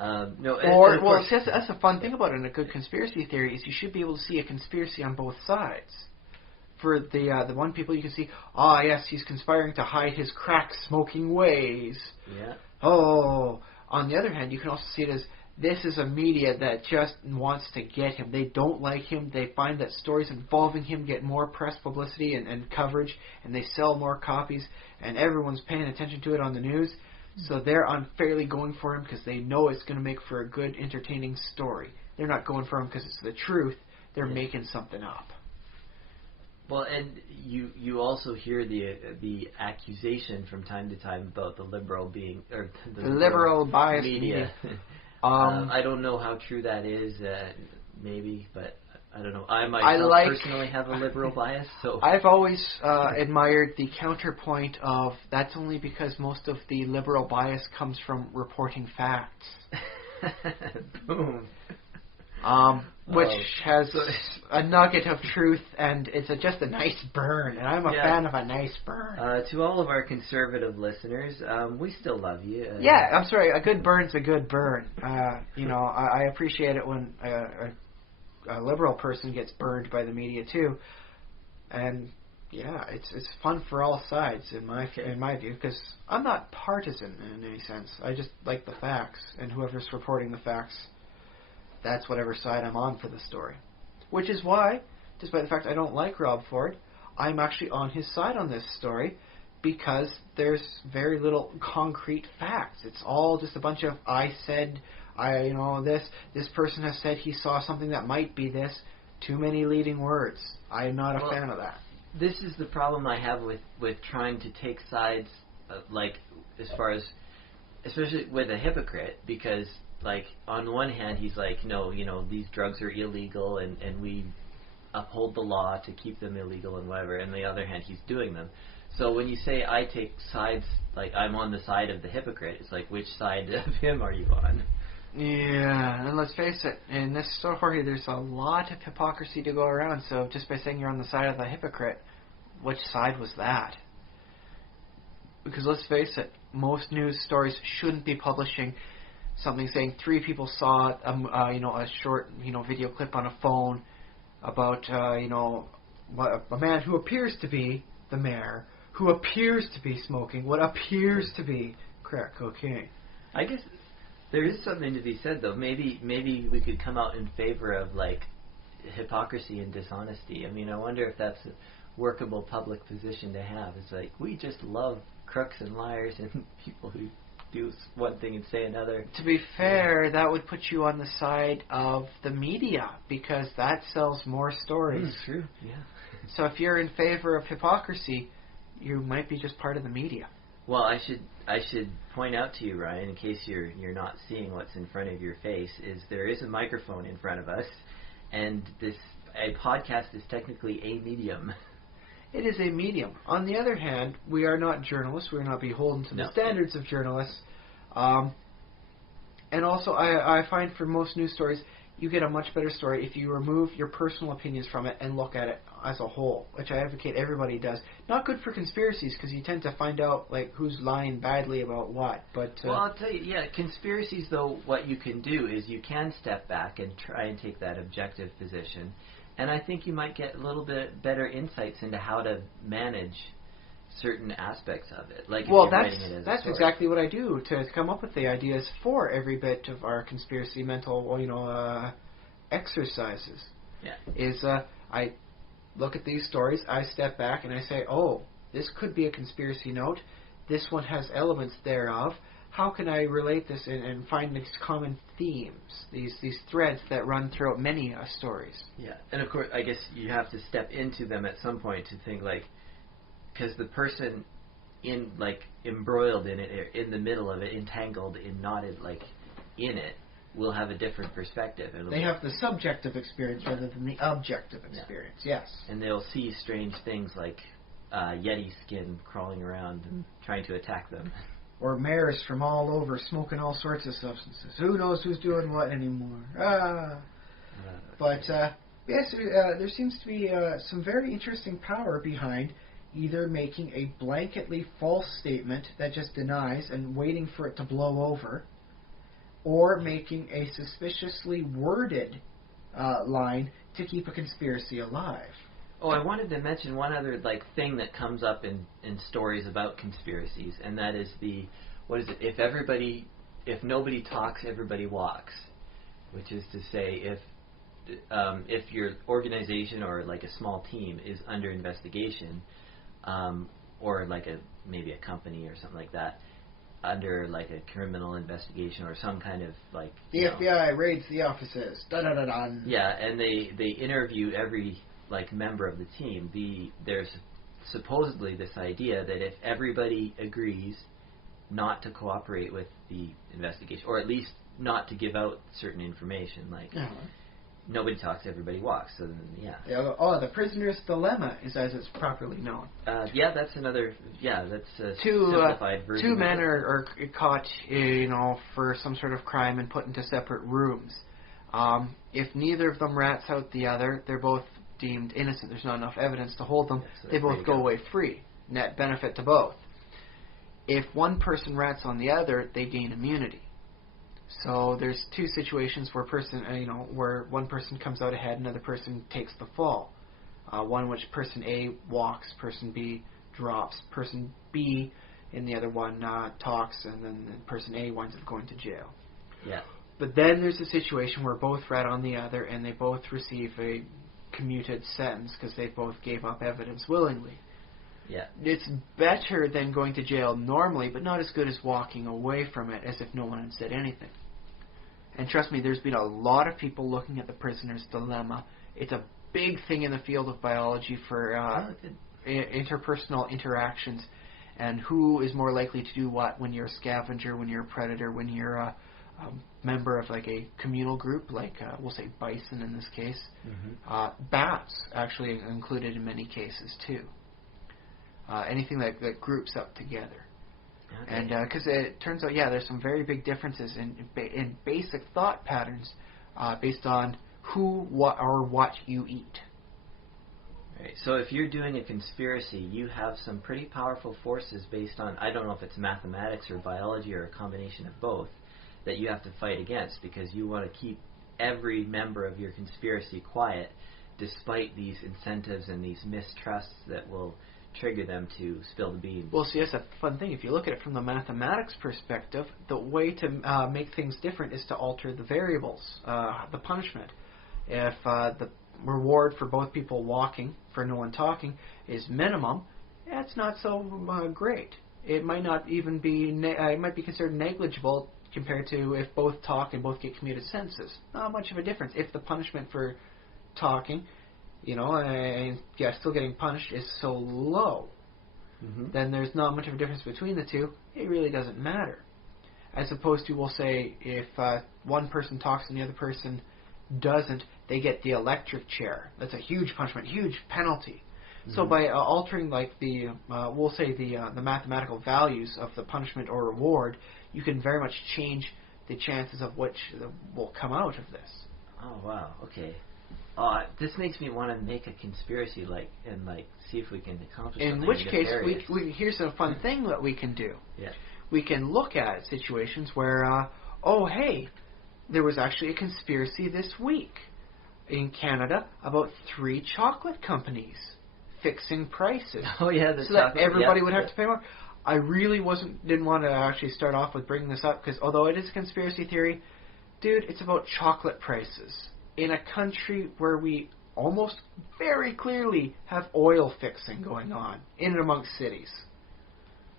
That's a fun thing about it in a good conspiracy theory is you should be able to see a conspiracy on both sides. For the one people you can see, yes, he's conspiring to hide his crack smoking ways. Yeah. Oh, on the other hand, you can also see it as this is a media that just wants to get him. They don't like him. They find that stories involving him get more press publicity and coverage, and they sell more copies, and everyone's paying attention to it on the news. So they're unfairly going for him because they know it's going to make for a good, entertaining story. They're not going for him because it's the truth. They're making something up. Well, and you also hear the accusation from time to time about the liberal being, or the liberal biased media. I don't know how true that is. Maybe, but I don't know. I myself personally have a liberal bias, so I've always admired the counterpoint of that's only because most of the liberal bias comes from reporting facts. Boom. Which has a nugget of truth, and it's just a nice burn, and I'm a fan of a nice burn. To all of our conservative listeners, we still love you. I'm sorry, a good burn's a good burn. I appreciate it when a liberal person gets burned by the media too, and it's fun for all sides in my view, because I'm not partisan in any sense. I just like the facts, and whoever's reporting the facts, that's whatever side I'm on for the story. Which is why, despite the fact I don't like Rob Ford, I'm actually on his side on this story, because there's very little concrete facts. It's all just a bunch of this person has said he saw something that might be this. Too many leading words. I'm not a fan of that. This is the problem I have with trying to take sides, as far as, especially with a hypocrite, because on one hand he's like, no, these drugs are illegal and we uphold the law to keep them illegal and whatever, and on the other hand he's doing them. So when you say I take sides, I'm on the side of the hypocrite, it's like, which side of him are you on? Yeah, and let's face it, in this story there's a lot of hypocrisy to go around, so just by saying you're on the side of the hypocrite, which side was that? Because let's face it, most news stories shouldn't be publishing something saying 3 people saw a short video clip on a phone about a man who appears to be the mayor, who appears to be smoking what appears to be crack cocaine. I guess there is something to be said, though. Maybe we could come out in favor of hypocrisy and dishonesty. I mean, I wonder if that's a workable public position to have. It's like, we just love crooks and liars and people who do one thing and say another. To be fair, that would put you on the side of the media, because that sells more stories. True. Yeah. So if you're in favor of hypocrisy, you might be just part of the media. Well, I should point out to you, Ryan, in case you're not seeing what's in front of your face, is there is a microphone in front of us, and a podcast is technically a medium. It is a medium. On the other hand, we are not journalists. We are not beholden to the standards of journalists. And also, I find for most news stories, you get a much better story if you remove your personal opinions from it and look at it as a whole, which I advocate everybody does. Not good for conspiracies, because you tend to find out who's lying badly about what. But well, I'll tell you, conspiracies, though, what you can do is you can step back and try and take that objective position. And I think you might get a little bit better insights into how to manage certain aspects of it. That's exactly what I do to come up with the ideas for every bit of our conspiracy mental, exercises. Yeah. I look at these stories, I step back, and I say, oh, this could be a conspiracy note. This one has elements thereof. How can I relate this and find these common themes, these threads that run throughout many stories? Yeah, and of course, I guess you have to step into them at some point to think because the person embroiled in it, or in the middle of it, entangled, knotted, in it, will have a different perspective. They have the subjective experience rather than the objective experience. Yes, and they'll see strange things like Yeti skin crawling around and trying to attack them. Or mayors from all over smoking all sorts of substances. Who knows who's doing what anymore? But yes, there seems to be some very interesting power behind either making a blanketly false statement that just denies and waiting for it to blow over, or making a suspiciously worded line to keep a conspiracy alive. Oh, I wanted to mention one other thing that comes up in stories about conspiracies, and that is if nobody talks, everybody walks, which is to say, if your organization or a small team is under investigation, or maybe a company or something like that, under like a criminal investigation or some kind of like The FBI raids the offices. Da da da da. Yeah, and they interview every like member of the team. There's supposedly this idea that if everybody agrees not to cooperate with the investigation, or at least not to give out certain information, like nobody talks, everybody walks. So then, the prisoner's dilemma is as it's properly known. That's another. Yeah, that's a simplified version. Two men are caught, for some sort of crime and put into separate rooms. If neither of them rats out the other, they're both deemed innocent. There's not enough evidence to hold them. They both go away free. Net benefit to both. If one person rats on the other, they gain immunity. So there's two situations where where one person comes out ahead, another person takes the fall. One which person A walks, person B drops, person B in the other one talks, and then person A winds up going to jail. Yeah. But then there's a situation where both rat on the other, and they both receive a commuted sentence because they both gave up evidence willingly. Yeah. It's better than going to jail normally, but not as good as walking away from it as if no one had said anything. And trust me, there's been a lot of people looking at the prisoner's dilemma. It's a big thing in the field of biology for interpersonal interactions and who is more likely to do what when you're a scavenger, when you're a predator, when you're a member of like a communal group, like we'll say bison in this case. Mm-hmm. Bats actually included in many cases too. Anything that groups up together. Okay. And because it turns out, there's some very big differences in basic thought patterns based on who, what, or what you eat. Right. So if you're doing a conspiracy, you have some pretty powerful forces based on, I don't know if it's mathematics or biology or a combination of both, that you have to fight against because you want to keep every member of your conspiracy quiet despite these incentives and these mistrusts that will trigger them to spill the beans. Well, see, that's a fun thing. If you look at it from the mathematics perspective, the way to make things different is to alter the variables, the punishment. If the reward for both people walking, for no one talking, is minimum, that's not so great. It might not even be, it might be considered negligible compared to if both talk and both get commuted sentences. Not much of a difference. If the punishment for talking and still getting punished is so low, then there's not much of a difference between the two. It really doesn't matter. As opposed to, we'll say, if one person talks and the other person doesn't, they get the electric chair. That's a huge punishment, huge penalty. So by altering, like we'll say the mathematical values of the punishment or reward, you can very much change the chances of which will come out of this. Oh wow! Okay. This makes me want to make a conspiracy, and see if we can accomplish something. In which case, here's a fun thing that we can do. Yeah. We can look at situations where, hey, there was actually a conspiracy this week in Canada about 3 chocolate companies fixing prices. Oh yeah, so that everybody would have to pay more. I really didn't want to actually start off with bringing this up because although it is a conspiracy theory, dude, it's about chocolate prices. In a country where we almost very clearly have oil fixing going on in and amongst cities.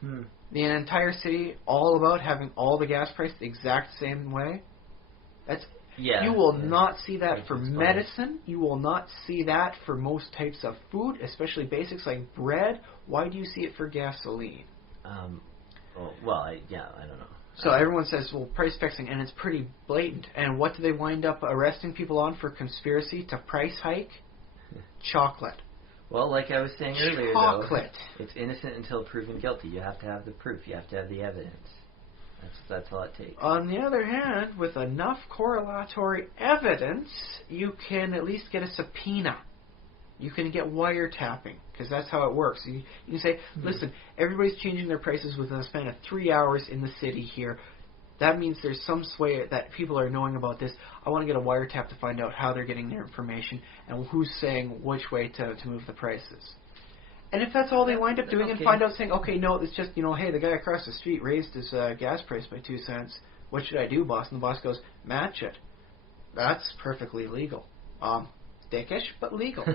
The entire city all about having all the gas prices the exact same way. You will not see that for medicine. You will not see that for most types of food, especially basics like bread. Why do you see it for gasoline? I don't know. So everyone says, well, price fixing, and it's pretty blatant. And what do they wind up arresting people on for conspiracy to price hike? Chocolate. Well, like I was saying earlier, chocolate. Though, it's innocent until proven guilty. You have to have the proof. You have to have the evidence. That's all it takes. On the other hand, with enough correlatory evidence, you can at least get a subpoena. You can get wiretapping, because that's how it works. You can say, listen, everybody's changing their prices within a span of 3 hours in the city here. That means there's some way that people are knowing about this. I want to get a wiretap to find out how they're getting their information and who's saying which way to move the prices. And if that's all they wind up doing and find out saying, okay, no, it's just, hey, the guy across the street raised his gas price by 2 cents. What should I do, boss? And the boss goes, match it. That's perfectly legal. dickish, but legal.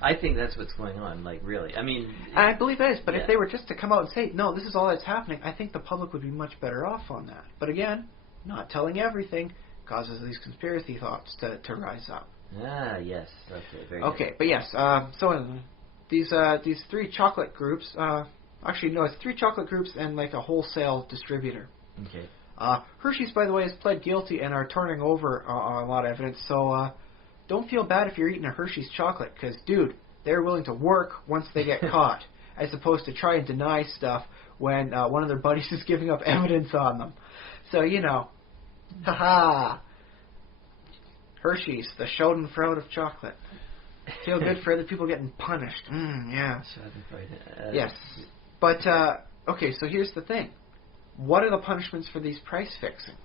I think that's what's going on, like, really. I mean... I believe that is, but yeah. if they were just to come out and say, no, this is all that's happening, I think the public would be much better off on that. But again, not telling everything causes these conspiracy thoughts to rise up. Ah, yes. Okay, very Okay, good. but yes, so these 3 chocolate groups, actually, no, it's 3 chocolate groups and like a wholesale distributor. Okay. Hershey's, by the way, has pled guilty and are turning over a lot of evidence, so don't feel bad if you're eating a Hershey's chocolate, because, dude, they're willing to work once they get caught, as opposed to try and deny stuff when one of their buddies is giving up evidence on them. So, you know, haha. Hershey's, the schadenfreude of chocolate. Feel good for other people getting punished. Yeah. Yes. But, okay, so here's the thing. What are the punishments for these price fixings?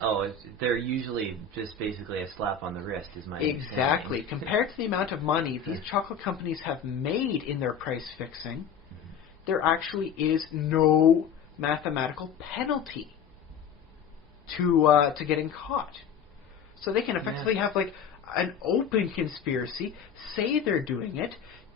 Oh, they're usually just basically a slap on the wrist, is my understanding. Exactly. Compared to the amount of money these chocolate companies have made in their price fixing, there actually is no mathematical penalty to getting caught. So they can effectively have like an open conspiracy, say they're doing it,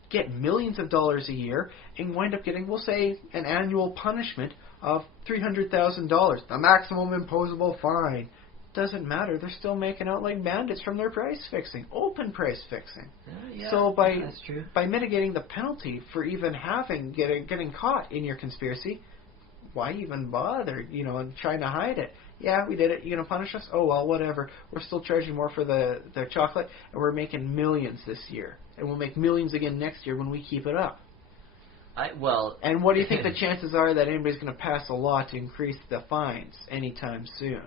get millions of dollars a year, and wind up getting, we'll say, an annual punishment of $300,000, the maximum imposable fine. Doesn't matter. They're still making out like bandits from their price fixing, open price fixing. So by mitigating the penalty for even getting caught in your conspiracy, why even bother, and trying to hide it? Yeah, we did it. You going to punish us? Oh, well, whatever. We're still charging more for the chocolate, and we're making millions this year. And we'll make millions again next year when we keep it up. And what do you think the chances are that anybody's going to pass a law to increase the fines anytime soon?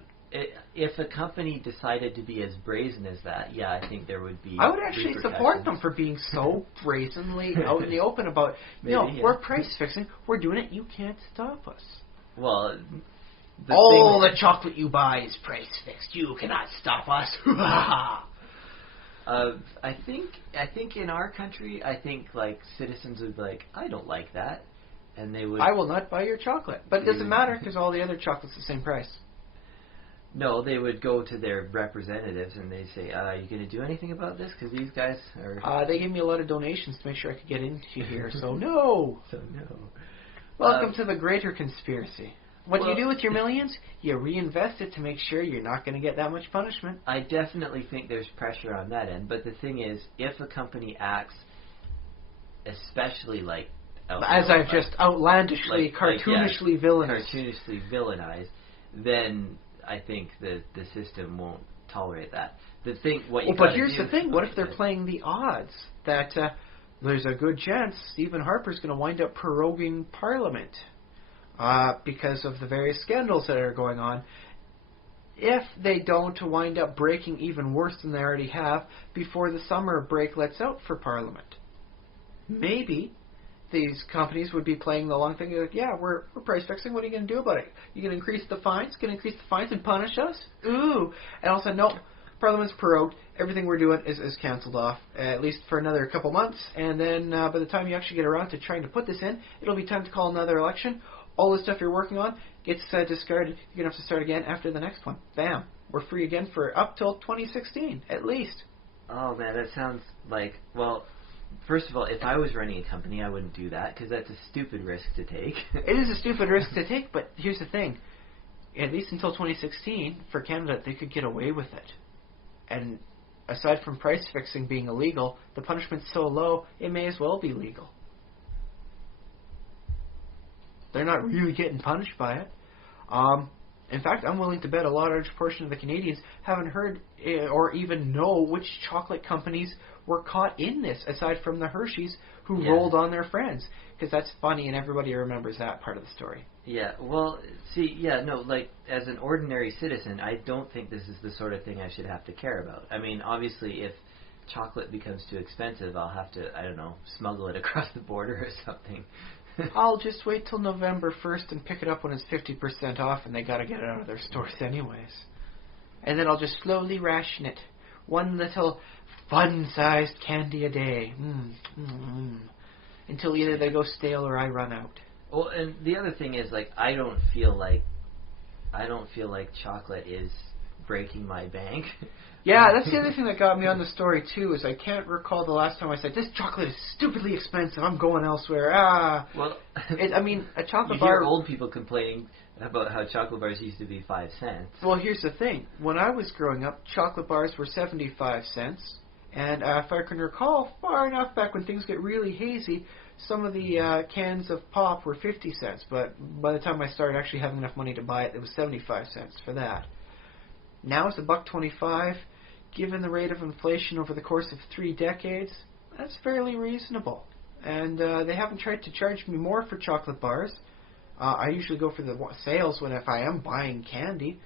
If a company decided to be as brazen as that, yeah, I think there would be. I would actually support them for being so brazenly out in the open about, we're price fixing, we're doing it, you can't stop us. Well, all the chocolate you buy is price fixed. You cannot stop us. I think in our country, like citizens would be like, I don't like that, and they would. I will not buy your chocolate, but it doesn't matter because all the other chocolate's the same price. No, they would go to their representatives and they'd say, "Are you going to do anything about this? Because these guys are." They gave me a lot of donations to make sure I could get into here, so no. Welcome to the greater conspiracy. What do you do with your millions? You reinvest it to make sure you're not going to get that much punishment. I definitely think there's pressure on that end, but the thing is, if a company acts, especially like... As I've just outlandishly, cartoonishly villainized, then I think the system won't tolerate that. The thing, but here's the thing, what if they're playing the odds that there's a good chance Stephen Harper's going to wind up proroguing Parliament? Because of the various scandals that are going on, if they don't wind up breaking even worse than they already have before the summer break lets out for Parliament. Maybe these companies would be playing the long thing, like, yeah, we're price fixing, what are you going to do about it? You going to increase the fines? Going to increase the fines and punish us? Ooh. And also, no, Parliament's prorogued, everything we're doing is cancelled off, at least for another couple months, and then by the time you actually get around to trying to put this in, it'll be time to call another election. All the stuff you're working on gets discarded. You're going to have to start again after the next one. Bam. We're free again for up till 2016, at least. Oh, man, that sounds like... Well, first of all, if I was running a company, I wouldn't do that, because that's a stupid risk to take. It is a stupid risk to take, but here's the thing. At least until 2016, for Canada, they could get away with it. And aside from price fixing being illegal, the punishment's so low, it may as well be legal. They're not really getting punished by it. In fact, I'm willing to bet a large portion of the Canadians haven't heard or even know which chocolate companies were caught in this, aside from the Hershey's who rolled on their friends. Because that's funny and everybody remembers that part of the story. Yeah, well, see, like, as an ordinary citizen, I don't think this is the sort of thing I should have to care about. I mean, obviously, if chocolate becomes too expensive, I'll have to, I don't know, smuggle it across the border or something. I'll just wait till November 1st and pick it up when it's 50% off and they gotta get it out of their stores anyways. And then I'll just slowly ration it. One little fun-sized candy a day. Until either they go stale or I run out. Well, and the other thing is, like, I don't feel like chocolate is breaking my bank. Yeah, that's the other thing that got me on the story too. Is I can't recall the last time I said this chocolate is stupidly expensive. I'm going elsewhere. Well, I mean, a chocolate you bar. hear old people complaining about how chocolate bars used to be 5 cents. Well, here's the thing. When I was growing up, chocolate bars were 75 cents. And if I can recall, far enough back when things get really hazy, some of the cans of pop were 50 cents. But by the time I started actually having enough money to buy it, it was 75 cents for that. Now it's $1.25. Given the rate of inflation over the course of 3 decades, that's fairly reasonable. And they haven't tried to charge me more for chocolate bars. I usually go for the sales if I am buying candy.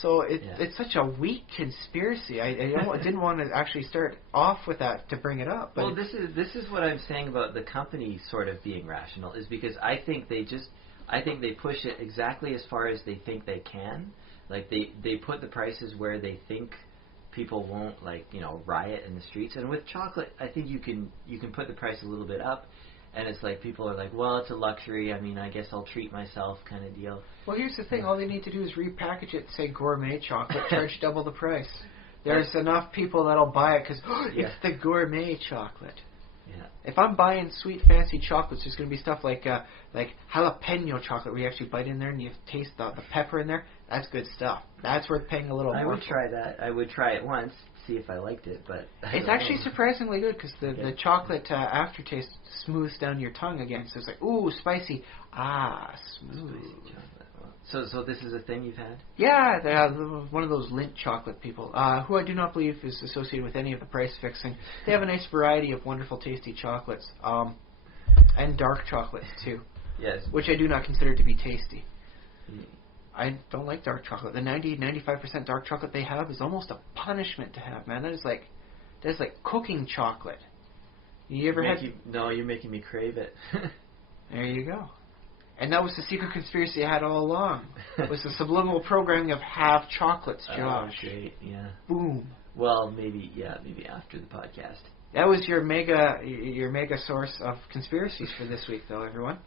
So it's such a weak conspiracy. I didn't want to actually start off with that to bring it up. But well, this is what I'm saying about the company sort of being rational, is because I think they push it exactly as far as they think they can. Like they put the prices where they think people won't riot in the streets. And with chocolate, I think you can put the price a little bit up. And it's like people are like, well, it's a luxury. I mean, I guess I'll treat myself kind of deal. Well, here's the thing. All they need to do is repackage it, say gourmet chocolate, charge double the price. There's enough people that'll buy it because it's the gourmet chocolate. Yeah. If I'm buying sweet, fancy chocolates, there's going to be stuff like jalapeno chocolate where you actually bite in there and you taste the pepper in there. That's good stuff. That's worth paying a little more I would for. try that. I would try it once, see if I liked it, but it's actually surprisingly good because the chocolate aftertaste smooths down your tongue again. So it's like, ooh, spicy. Smooth. Spicy chocolate. So this is a thing you've had? Yeah, one of those Lindt chocolate people, who I do not believe is associated with any of the price fixing. They have a nice variety of wonderful, tasty chocolates, and dark chocolates too. Yes. Which I do not consider to be tasty. I don't like dark chocolate. The 95% dark chocolate they have is almost a punishment to have, man. That is like cooking chocolate. You ever had? No, you're making me crave it. There you go. And that was the secret conspiracy I had all along. It was the subliminal programming of have chocolates, Josh. Oh, great, yeah. Boom. Well, maybe after the podcast. That was your mega source of conspiracies for this week, though, everyone.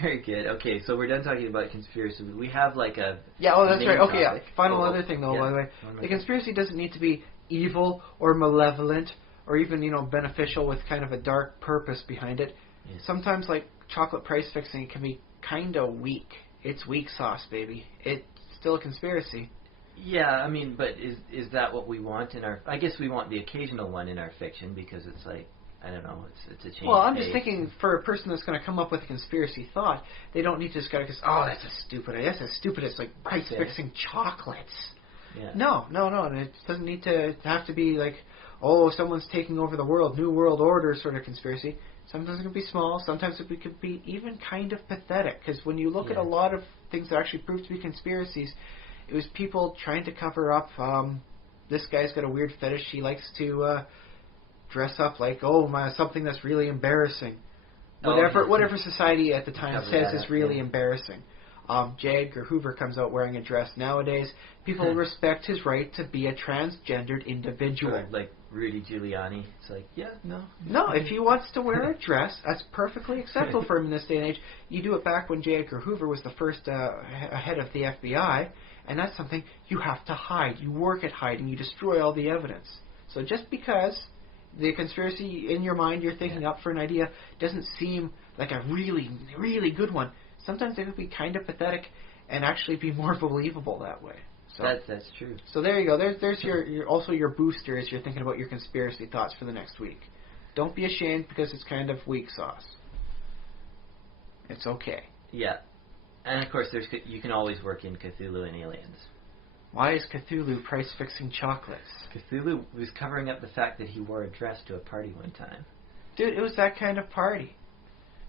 Very good. Okay, so we're done talking about conspiracy. We have like a that's right. Okay, topic. Final other thing, though, by the way. The conspiracy doesn't need to be evil or malevolent or even, beneficial with kind of a dark purpose behind it. Yes. Sometimes, like, chocolate price fixing can be kind of weak. It's weak sauce, baby. It's still a conspiracy. Yeah, I mean, but is that what we want in our... I guess we want the occasional one in our fiction because it's like, I don't know, it's a change. Well, I'm just thinking for a person that's going to come up with a conspiracy thought, they don't need to just go, that's a stupid idea. That's as stupid as, like, price-fixing chocolates. Yeah. No. And it doesn't need to have to be like, someone's taking over the world, New World Order sort of conspiracy. Sometimes it can be small. Sometimes it could be even kind of pathetic. Because when you look at a lot of things that actually proved to be conspiracies, it was people trying to cover up, this guy's got a weird fetish. He likes to dress up like, something that's really embarrassing. Whatever society at the time says is really embarrassing. J. Edgar Hoover comes out wearing a dress nowadays. People respect his right to be a transgendered individual. Or like Rudy Giuliani. It's like, No, if he wants to wear a dress, that's perfectly acceptable for him in this day and age. You do it back when J. Edgar Hoover was the first head of the FBI, and that's something you have to hide. You work at hiding. You destroy all the evidence. So just because the conspiracy in your mind you're thinking up for an idea doesn't seem like a really, really good one, sometimes it would be kind of pathetic and actually be more believable that way. So that's true. So there you go. There's your also your booster as you're thinking about your conspiracy thoughts for the next week. Don't be ashamed because it's kind of weak sauce. It's okay. Yeah. And of course you can always work in Cthulhu and aliens. Why is Cthulhu price-fixing chocolates? Cthulhu was covering up the fact that he wore a dress to a party one time. Dude, it was that kind of party.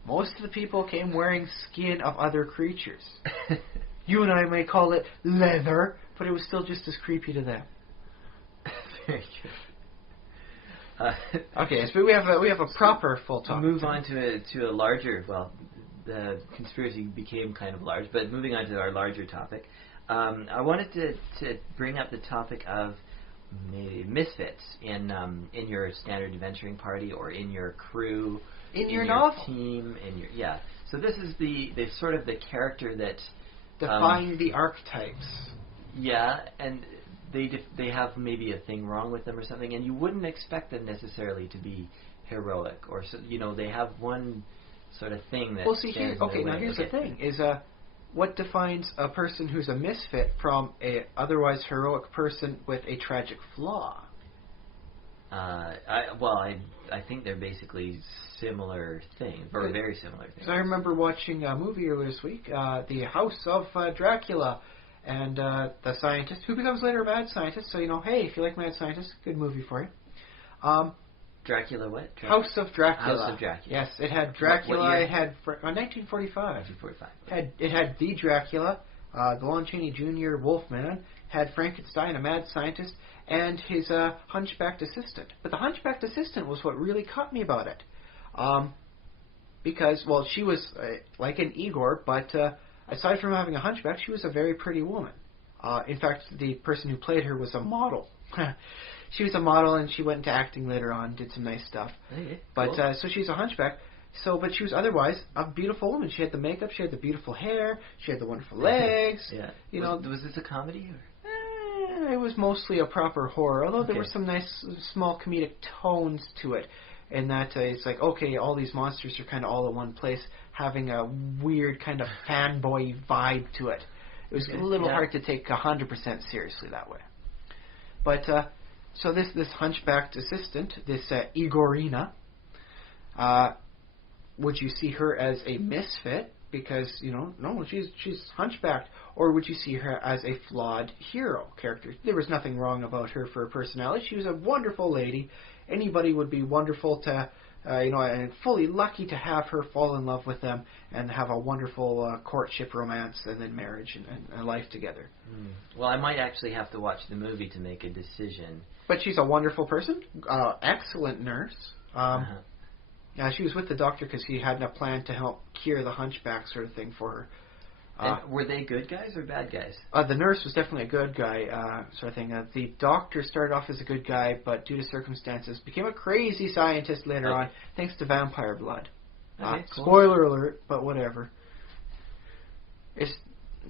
Most of the people came wearing skin of other creatures. You and I may call it leather, but it was still just as creepy to them. Very true. Okay, so we have a proper full topic. Move on to a larger. Well, the conspiracy became kind of large, but moving on to our larger topic. I wanted to bring up the topic of maybe misfits in your standard adventuring party or in your crew, in your novel team, So this is the sort of the character that define the archetypes. Yeah, and they have maybe a thing wrong with them or something, and you wouldn't expect them necessarily to be heroic or they have one sort of thing that. Well, see here. Okay, now here's the thing: is what defines a person who's a misfit from a otherwise heroic person with a tragic flaw? I think they're basically similar things, or very similar things. So I remember watching a movie earlier this week, The House of Dracula, and the scientist who becomes later a mad scientist. So hey, if you like mad scientists, good movie for you. Dracula what? House of Dracula. House of Dracula. Yes, it had Dracula. What year? It had 1945. 1945. It had the Dracula, the Lon Chaney Jr. Wolfman, had Frankenstein, a mad scientist, and his hunchbacked assistant. But the hunchbacked assistant was what really caught me about it. Because, well, she was like an Igor, but aside from having a hunchback, she was a very pretty woman. In fact, the person who played her was a model. She was a model, and she went into acting later on, did some nice stuff. Okay, but cool. So she's a hunchback. But she was otherwise a beautiful woman. She had the makeup, she had the beautiful hair, she had the wonderful legs. Yeah. Was this a comedy? Or? It was mostly a proper horror, although there were some nice small comedic tones to it. And that it's like, okay, all these monsters are kind of all in one place, having a weird kind of fanboy vibe to it. It was a little hard to take 100% seriously that way. But so this hunchbacked assistant, this Igorina, would you see her as a misfit because no, she's hunchbacked, or would you see her as a flawed hero character? There was nothing wrong about her for her personality. She was a wonderful lady. Anybody would be wonderful to and fully lucky to have her fall in love with them and have a wonderful courtship romance and then marriage and life together. Well, I might actually have to watch the movie to make a decision. But she's a wonderful person, excellent nurse. She was with the doctor because he had a plan to help cure the hunchback sort of thing for her. And were they good guys or bad guys? The nurse was definitely a good guy, sort of thing. The doctor started off as a good guy, but due to circumstances, became a crazy scientist later on, thanks to vampire blood. Cool. Spoiler alert, but whatever.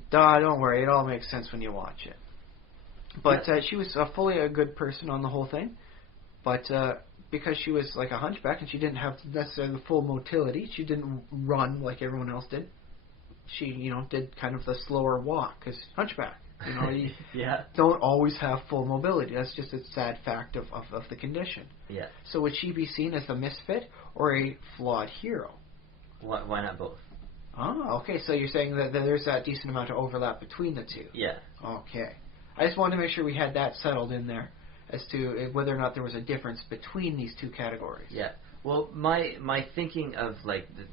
Don't worry, it all makes sense when you watch it. But she was fully a good person on the whole thing, but because she was like a hunchback and she didn't have necessarily the full motility, she didn't run like everyone else did. She, did kind of the slower walk because hunchback. You don't always have full mobility. That's just a sad fact of the condition. Yeah. So would she be seen as a misfit or a flawed hero? Why not both? Oh, okay. So you're saying that there's that decent amount of overlap between the two. Yeah. Okay. I just wanted to make sure we had that settled in there as to whether or not there was a difference between these two categories. Yeah. Well, my thinking of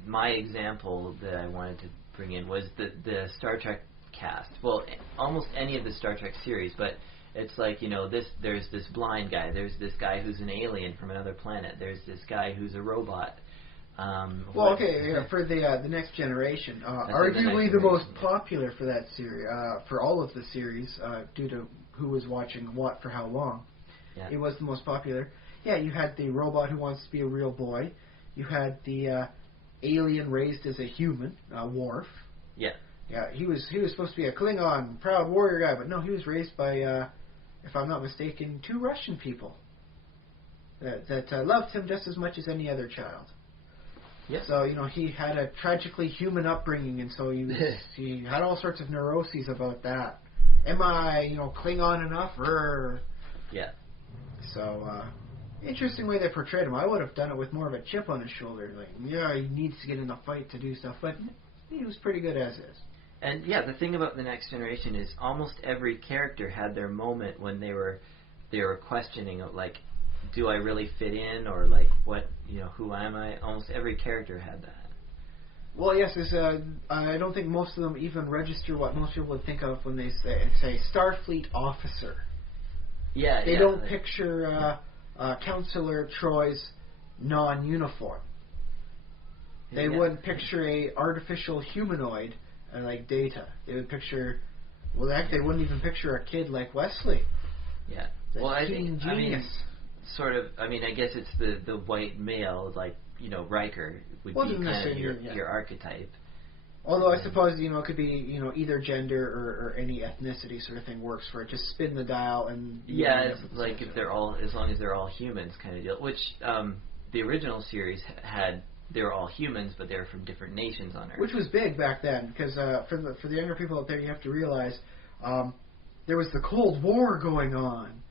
my example that I wanted to bring in was the Star Trek cast. Well, almost any of the Star Trek series, but it's like there's this blind guy, there's this guy who's an alien from another planet, there's this guy who's a robot. For the Next Generation, arguably the most popular for that series, for all of the series, due to who was watching what for how long. Yeah. It was the most popular. Yeah, you had the robot who wants to be a real boy. You had the alien raised as a human, Worf. Yeah. Yeah, he was supposed to be a Klingon, proud warrior guy, but no, he was raised by, if I'm not mistaken, 2 Russian people that loved him just as much as any other child. Yep. So, he had a tragically human upbringing, and so he had all sorts of neuroses about that. Am I, Klingon enough? Yeah. So, interesting way they portrayed him. I would have done it with more of a chip on his shoulder. Like, yeah, he needs to get in the fight to do stuff, but he was pretty good as is. And yeah, the thing about the Next Generation is almost every character had their moment when they were questioning, do I really fit in, or what, who am I? Almost every character had that. Well, yes, I don't think most of them even register what most people would think of when they say Starfleet officer. Yeah, they don't picture Counselor Troy's non-uniform. They wouldn't picture a artificial humanoid like Data. They would picture, they wouldn't even picture a kid like Wesley. Yeah. I guess it's the white male, Riker would be kind of your archetype. Although I suppose, it could be, either gender or any ethnicity sort of thing works for it. Just spin the dial and... Yeah, it's like if they're all, as long as they're all humans kind of deal. Which, the original series had, they were all humans, but they were from different nations on Earth. Which was big back then, because for the younger people out there, you have to realize there was the Cold War going on.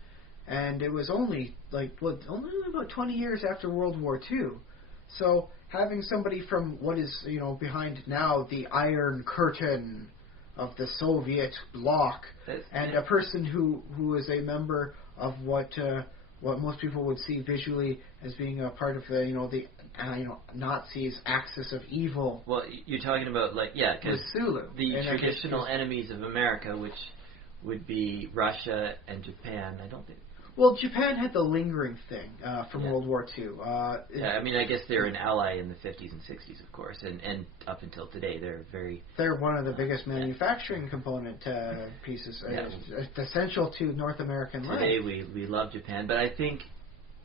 And it was only about 20 years after World War II. So having somebody from what is behind now the Iron Curtain of the Soviet bloc, and a person who is a member of what most people would see visually as being a part of the Nazis' axis of evil. Well, you're talking about because Sulu, the traditional enemies of America, which would be Russia and Japan. I don't think. Well, Japan had the lingering thing from World War II. I guess they're an ally in the 50s and 60s, of course, and up until today, they're one of the biggest manufacturing component pieces, essential to North American life. Today, we love Japan, but I think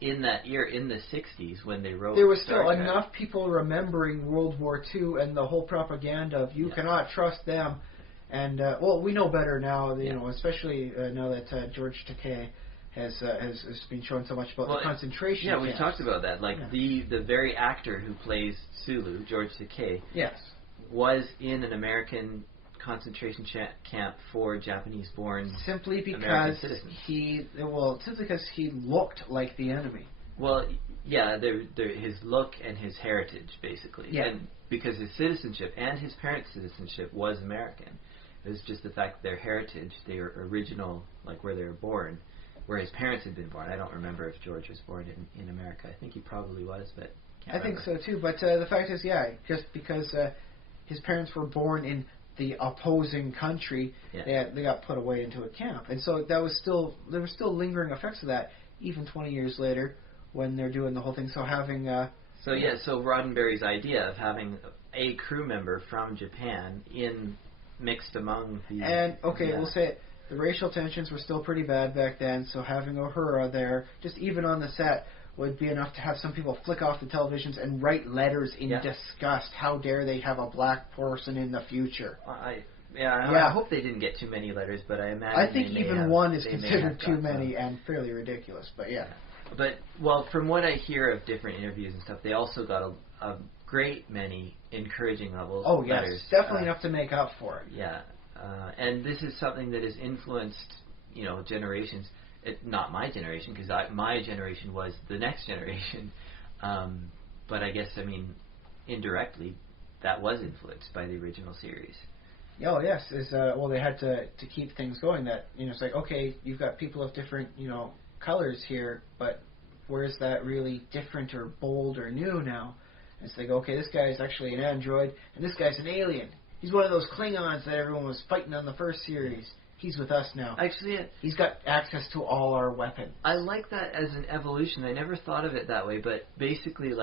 in that year, in the 60s, when they wrote there was Star still Trek, enough people remembering World War II and the whole propaganda of you cannot trust them. And, we know better now, especially now that George Takei has been shown so much about the concentration camps. Yeah, we talked about that. The very actor who plays Sulu, George Takei, was in an American concentration camp for Japanese-born simply because American citizens. Simply because he looked like the enemy. Well, yeah, his look and his heritage, basically. Yeah. And because his citizenship and his parents' citizenship was American. It was just the fact that their heritage, their original, where they were born, where his parents had been born. I don't remember if George was born in America. I think he probably was, but I think so too. But the fact is, just because his parents were born in the opposing country, they got put away into a camp, and so there were still lingering effects of that even 20 years later when they're doing the whole thing. So having so Roddenberry's idea of having a crew member from Japan mixed among the we'll say it. The racial tensions were still pretty bad back then, so having Uhura there, just even on the set, would be enough to have some people flick off the televisions and write letters in disgust. How dare they have a black person in the future? I hope they didn't get too many letters, but I imagine I think even one is considered too many and fairly ridiculous, but yeah. But, from what I hear of different interviews and stuff, they also got a great many encouraging letters. Oh, yes, definitely enough to make up for it. Yeah. And this is something that has influenced, generations. Not my generation, because my generation was the next generation. But I guess, indirectly, that was influenced by the original series. Oh, yes. They had to keep things going. That it's like, okay, you've got people of different, colors here, but where's that really different or bold or new now? And it's like, okay, this guy's actually an android, and this guy's an alien. He's one of those Klingons that everyone was fighting on the first series. He's with us now. Actually, he's got access to all our weapons. I like that as an evolution. I never thought of it that way, but basically,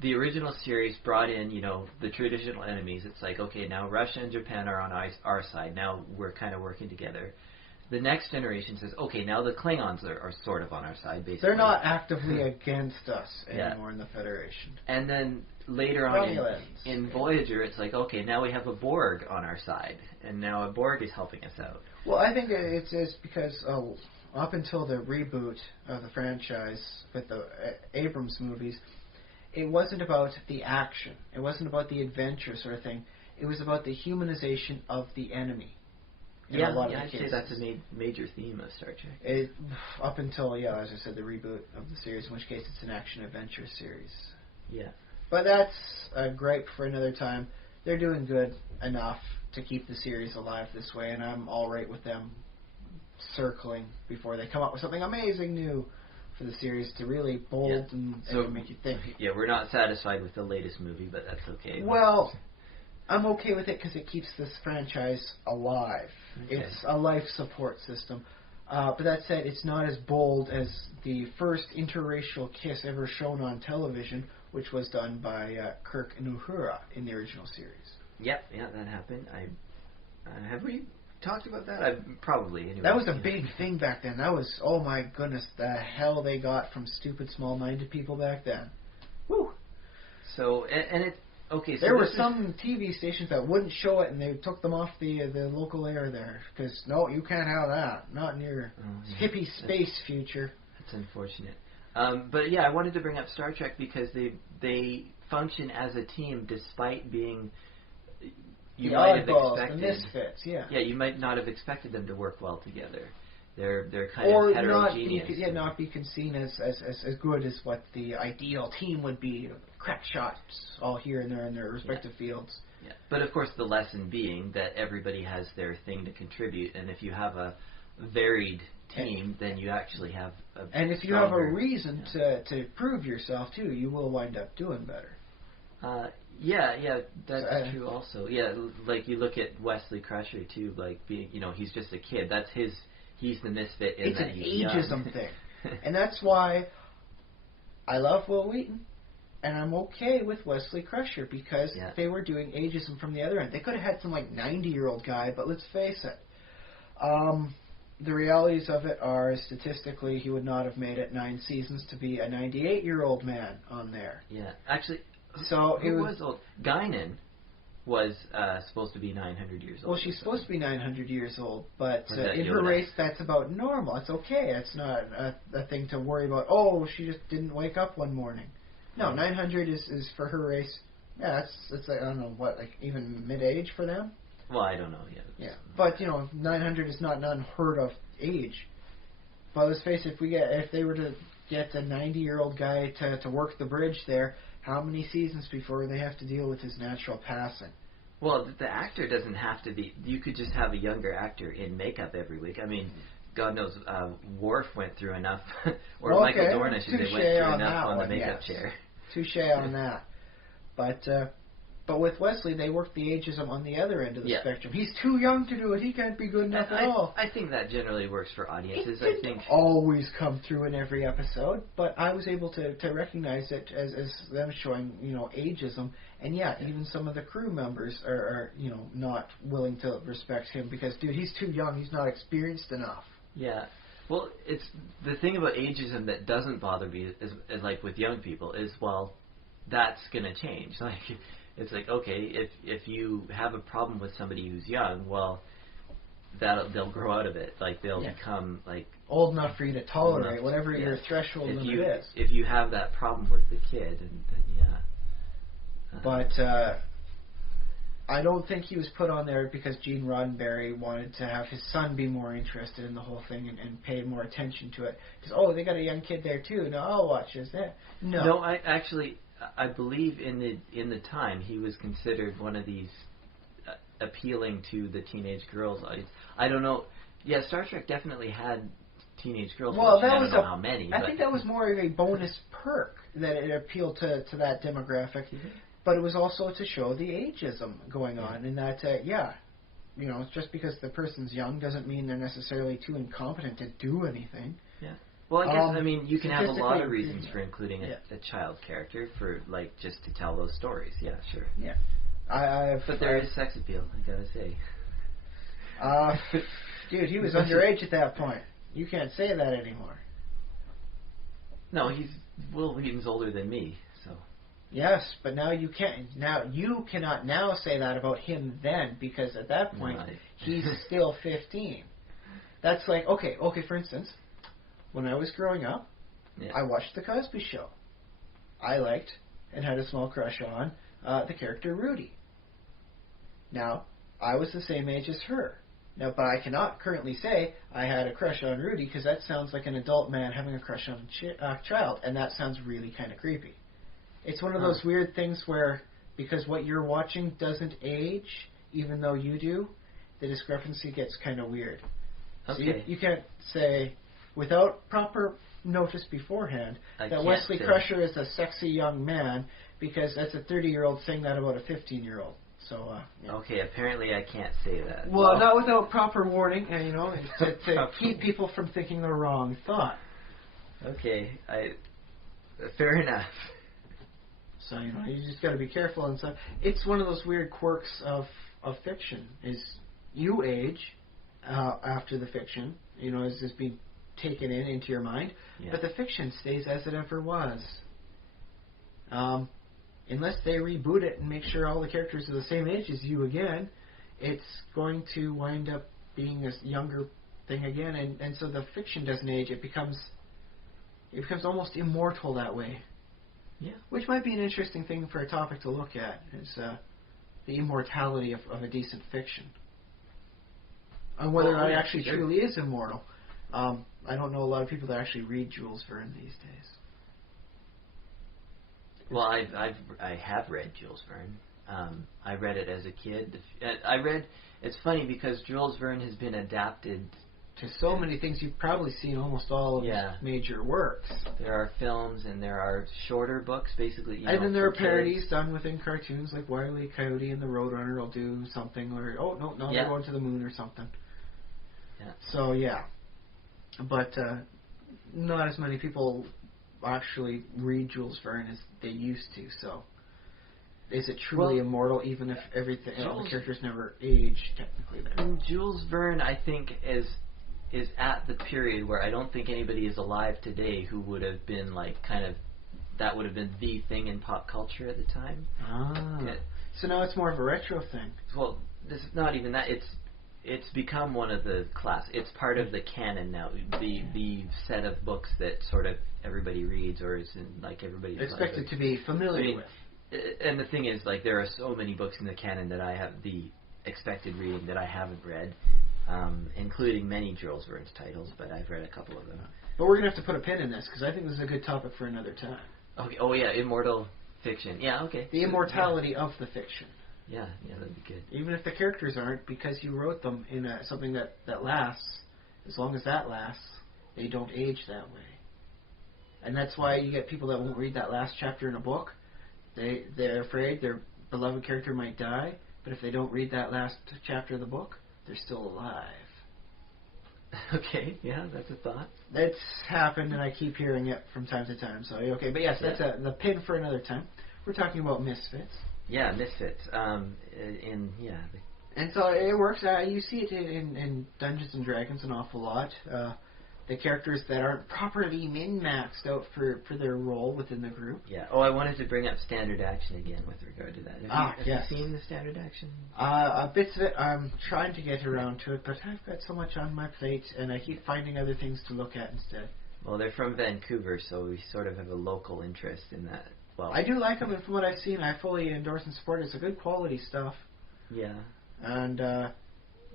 the original series brought in, the traditional enemies. It's like, okay, now Russia and Japan are on our side. Now we're kind of working together. The next generation says, okay, now the Klingons are sort of on our side, basically. They're not actively against us anymore in the Federation. And then later on in Voyager, it's like, okay, now we have a Borg on our side, and now a Borg is helping us out. Well, I think it's because up until the reboot of the franchise with the Abrams movies, it wasn't about the action. It wasn't about the adventure sort of thing. It was about the humanization of the enemy. I'd say that's a major theme of Star Trek. Up until, as I said, the reboot of the series, in which case it's an action-adventure series. Yeah. But that's a gripe for another time. They're doing good enough to keep the series alive this way, and I'm all right with them circling before they come up with something amazing new for the series to really bold and make you think. Yeah, we're not satisfied with the latest movie, but that's okay. Well, I'm okay with it because it keeps this franchise alive. Okay. It's a life support system. But that said, it's not as bold as the first interracial kiss ever shown on television, which was done by Kirk and Uhura in the original series. Yep, that happened. Have we talked about that? Probably. Anyway. That was a big thing back then. That was, oh my goodness, the hell they got from stupid, small-minded people back then. Woo! So, and Okay, so there were some TV stations that wouldn't show it, and they took them off the local air there because no, you can't have that. Not in your hippie space future. That's unfortunate. But yeah, I wanted to bring up Star Trek because they function as a team despite being. You the might have oddballs, expected the misfits, yeah. Yeah, you might not have expected them to work well together. They're kind or of heterogeneous. not be seen as good as what the ideal team would be. Crack shots all here and there in their respective fields. Yeah. But of course the lesson being that everybody has their thing to contribute, and if you have a varied team, then you actually have a and if you have a reason to prove yourself too, you will wind up doing better. That's true also. Yeah, like you look at Wesley Crusher too, like being, he's just a kid. That's he's the misfit in it's that an he's ageism young. thing. And that's why I love Will Wheaton, and I'm okay with Wesley Crusher because they were doing ageism from the other end. They could have had some 90-year-old guy, but let's face it. The realities of it are, statistically, he would not have made it 9 seasons to be a 98-year-old man on there. Yeah, actually, so who was old? Guinan was supposed to be 900 years old. Well, she's supposed to be 900 years old, but in Yoda? her race, that's about normal. It's okay. It's not a thing to worry about. Oh, she just didn't wake up one morning. No, 900 is for her race. Yeah, that's I don't know what, even mid-age for them. Well, I don't know yet. Yeah, but 900 is not an unheard of age. But let's face it, if they were to get a 90-year-old guy to work the bridge there, how many seasons before they have to deal with his natural passing? Well, the actor doesn't have to be. You could just have a younger actor in makeup every week. I mean, God knows, Worf went through enough, or Michael Dorn, I should say, went through enough on the makeup chair. Touche on that. But with Wesley, they worked the ageism on the other end of the spectrum. He's too young to do it. He can't be good enough at all. I think that generally works for audiences. It didn't always come through in every episode, but I was able to recognize it as them showing, ageism. And even some of the crew members are not willing to respect him because, dude, he's too young. He's not experienced enough. Yeah. Well, it's the thing about ageism that doesn't bother me is like with young people is, well, that's going to change. It's like, okay, if you have a problem with somebody who's young, well, they'll grow out of it. Like, they'll become, old enough for you to tolerate whatever your threshold limit is. If you have that problem with the kid, then But I don't think he was put on there because Gene Roddenberry wanted to have his son be more interested in the whole thing and pay more attention to it. Because, they got a young kid there, too. No, I'll watch this. No, I believe in the time he was considered one of these appealing to the teenage girls. I don't know. Yeah, Star Trek definitely had teenage girls. Well, I don't know how many. I think that was more of a bonus perk that it appealed to that demographic. Mm-hmm. But it was also to show the ageism going on, in that just because the person's young doesn't mean they're necessarily too incompetent to do anything. Yeah. Well, I guess, you can have a lot of reasons for including a child character for, just to tell those stories. Yeah, sure. Yeah. But there is sex appeal, I gotta say. Dude, he was underage at that point. You can't say that anymore. No, Will Wheaton's older than me, so. Yes, but now you can't. Now you cannot now say that about him then, because at that point he's still 15. That's like okay. For instance, when I was growing up, I watched The Cosby Show. I liked and had a small crush on the character Rudy. Now, I was the same age as her. Now, but I cannot currently say I had a crush on Rudy because that sounds like an adult man having a crush on a child, and that sounds really kind of creepy. It's one of those weird things where, because what you're watching doesn't age, even though you do, the discrepancy gets kind of weird. Okay. So you can't say, without proper notice beforehand, that Wesley Crusher is a sexy young man, because that's a 30-year-old saying that about a 15-year-old. So, Okay, apparently I can't say that. Well, not without proper warning, to keep people from thinking the wrong thought. Okay, fair enough. So, you just got to be careful and stuff. It's one of those weird quirks of fiction, is you age after the fiction, as this being taken into your mind, but the fiction stays as it ever was. unless they reboot it and make sure all the characters are the same age as you again, it's going to wind up being this younger thing again, and so the fiction doesn't age. It becomes almost immortal that way. Yeah. Which might be an interesting thing for a topic to look at, is the immortality of a decent fiction. And whether it actually truly is immortal. I don't know a lot of people that actually read Jules Verne these days. Well, I have read Jules Verne. I read it as a kid. It's funny because Jules Verne has been adapted to so many things. You've probably seen almost all of his major works. There are films and there are shorter books, basically. And then there are parodies done within cartoons, like Wile E. Coyote and the Roadrunner will do something, or they're going to the moon or something. Yeah. So but not as many people actually read Jules Verne as they used to. So, is it truly immortal, even if everything, all the characters never age technically? There, Jules Verne, I think, is at the period where I don't think anybody is alive today who would have been that would have been the thing in pop culture at the time. So now it's more of a retro thing. Well, this is not even that. It's become one of the it's part of the canon now. The set of books that sort of everybody reads, or is in everybody's expected to be familiar with. And the thing is, there are so many books in the canon that I have the expected reading that I haven't read, including many Jules Verne's titles, but I've read a couple of them. But we're going to have to put a pin in this, because I think this is a good topic for another time. Okay. Oh, yeah, immortal fiction. Yeah, okay. The immortality of the fiction. Yeah, that'd be good. Even if the characters aren't, because you wrote them in something that lasts, as long as that lasts, they don't age that way. And that's why you get people that won't read that last chapter in a book. They're afraid their beloved character might die, but if they don't read that last chapter of the book, they're still alive. Okay, yeah, that's a thought. That's happened, and I keep hearing it from time to time. So, okay, but yes, that's the pin for another time. We're talking about Misfits. Yeah, Misfits. And so it works. You see it in Dungeons and Dragons an awful lot. The characters that aren't properly min-maxed out for their role within the group. Yeah. Oh, I wanted to bring up standard action again with regard to that. Have you seen the standard action? Bits of it. I'm trying to get around to it, but I've got so much on my plate, and I keep finding other things to look at instead. Well, they're from Vancouver, so we sort of have a local interest in that. Well, I do like them, and from what I've seen, I fully endorse and support it. It's a good quality stuff. Yeah. And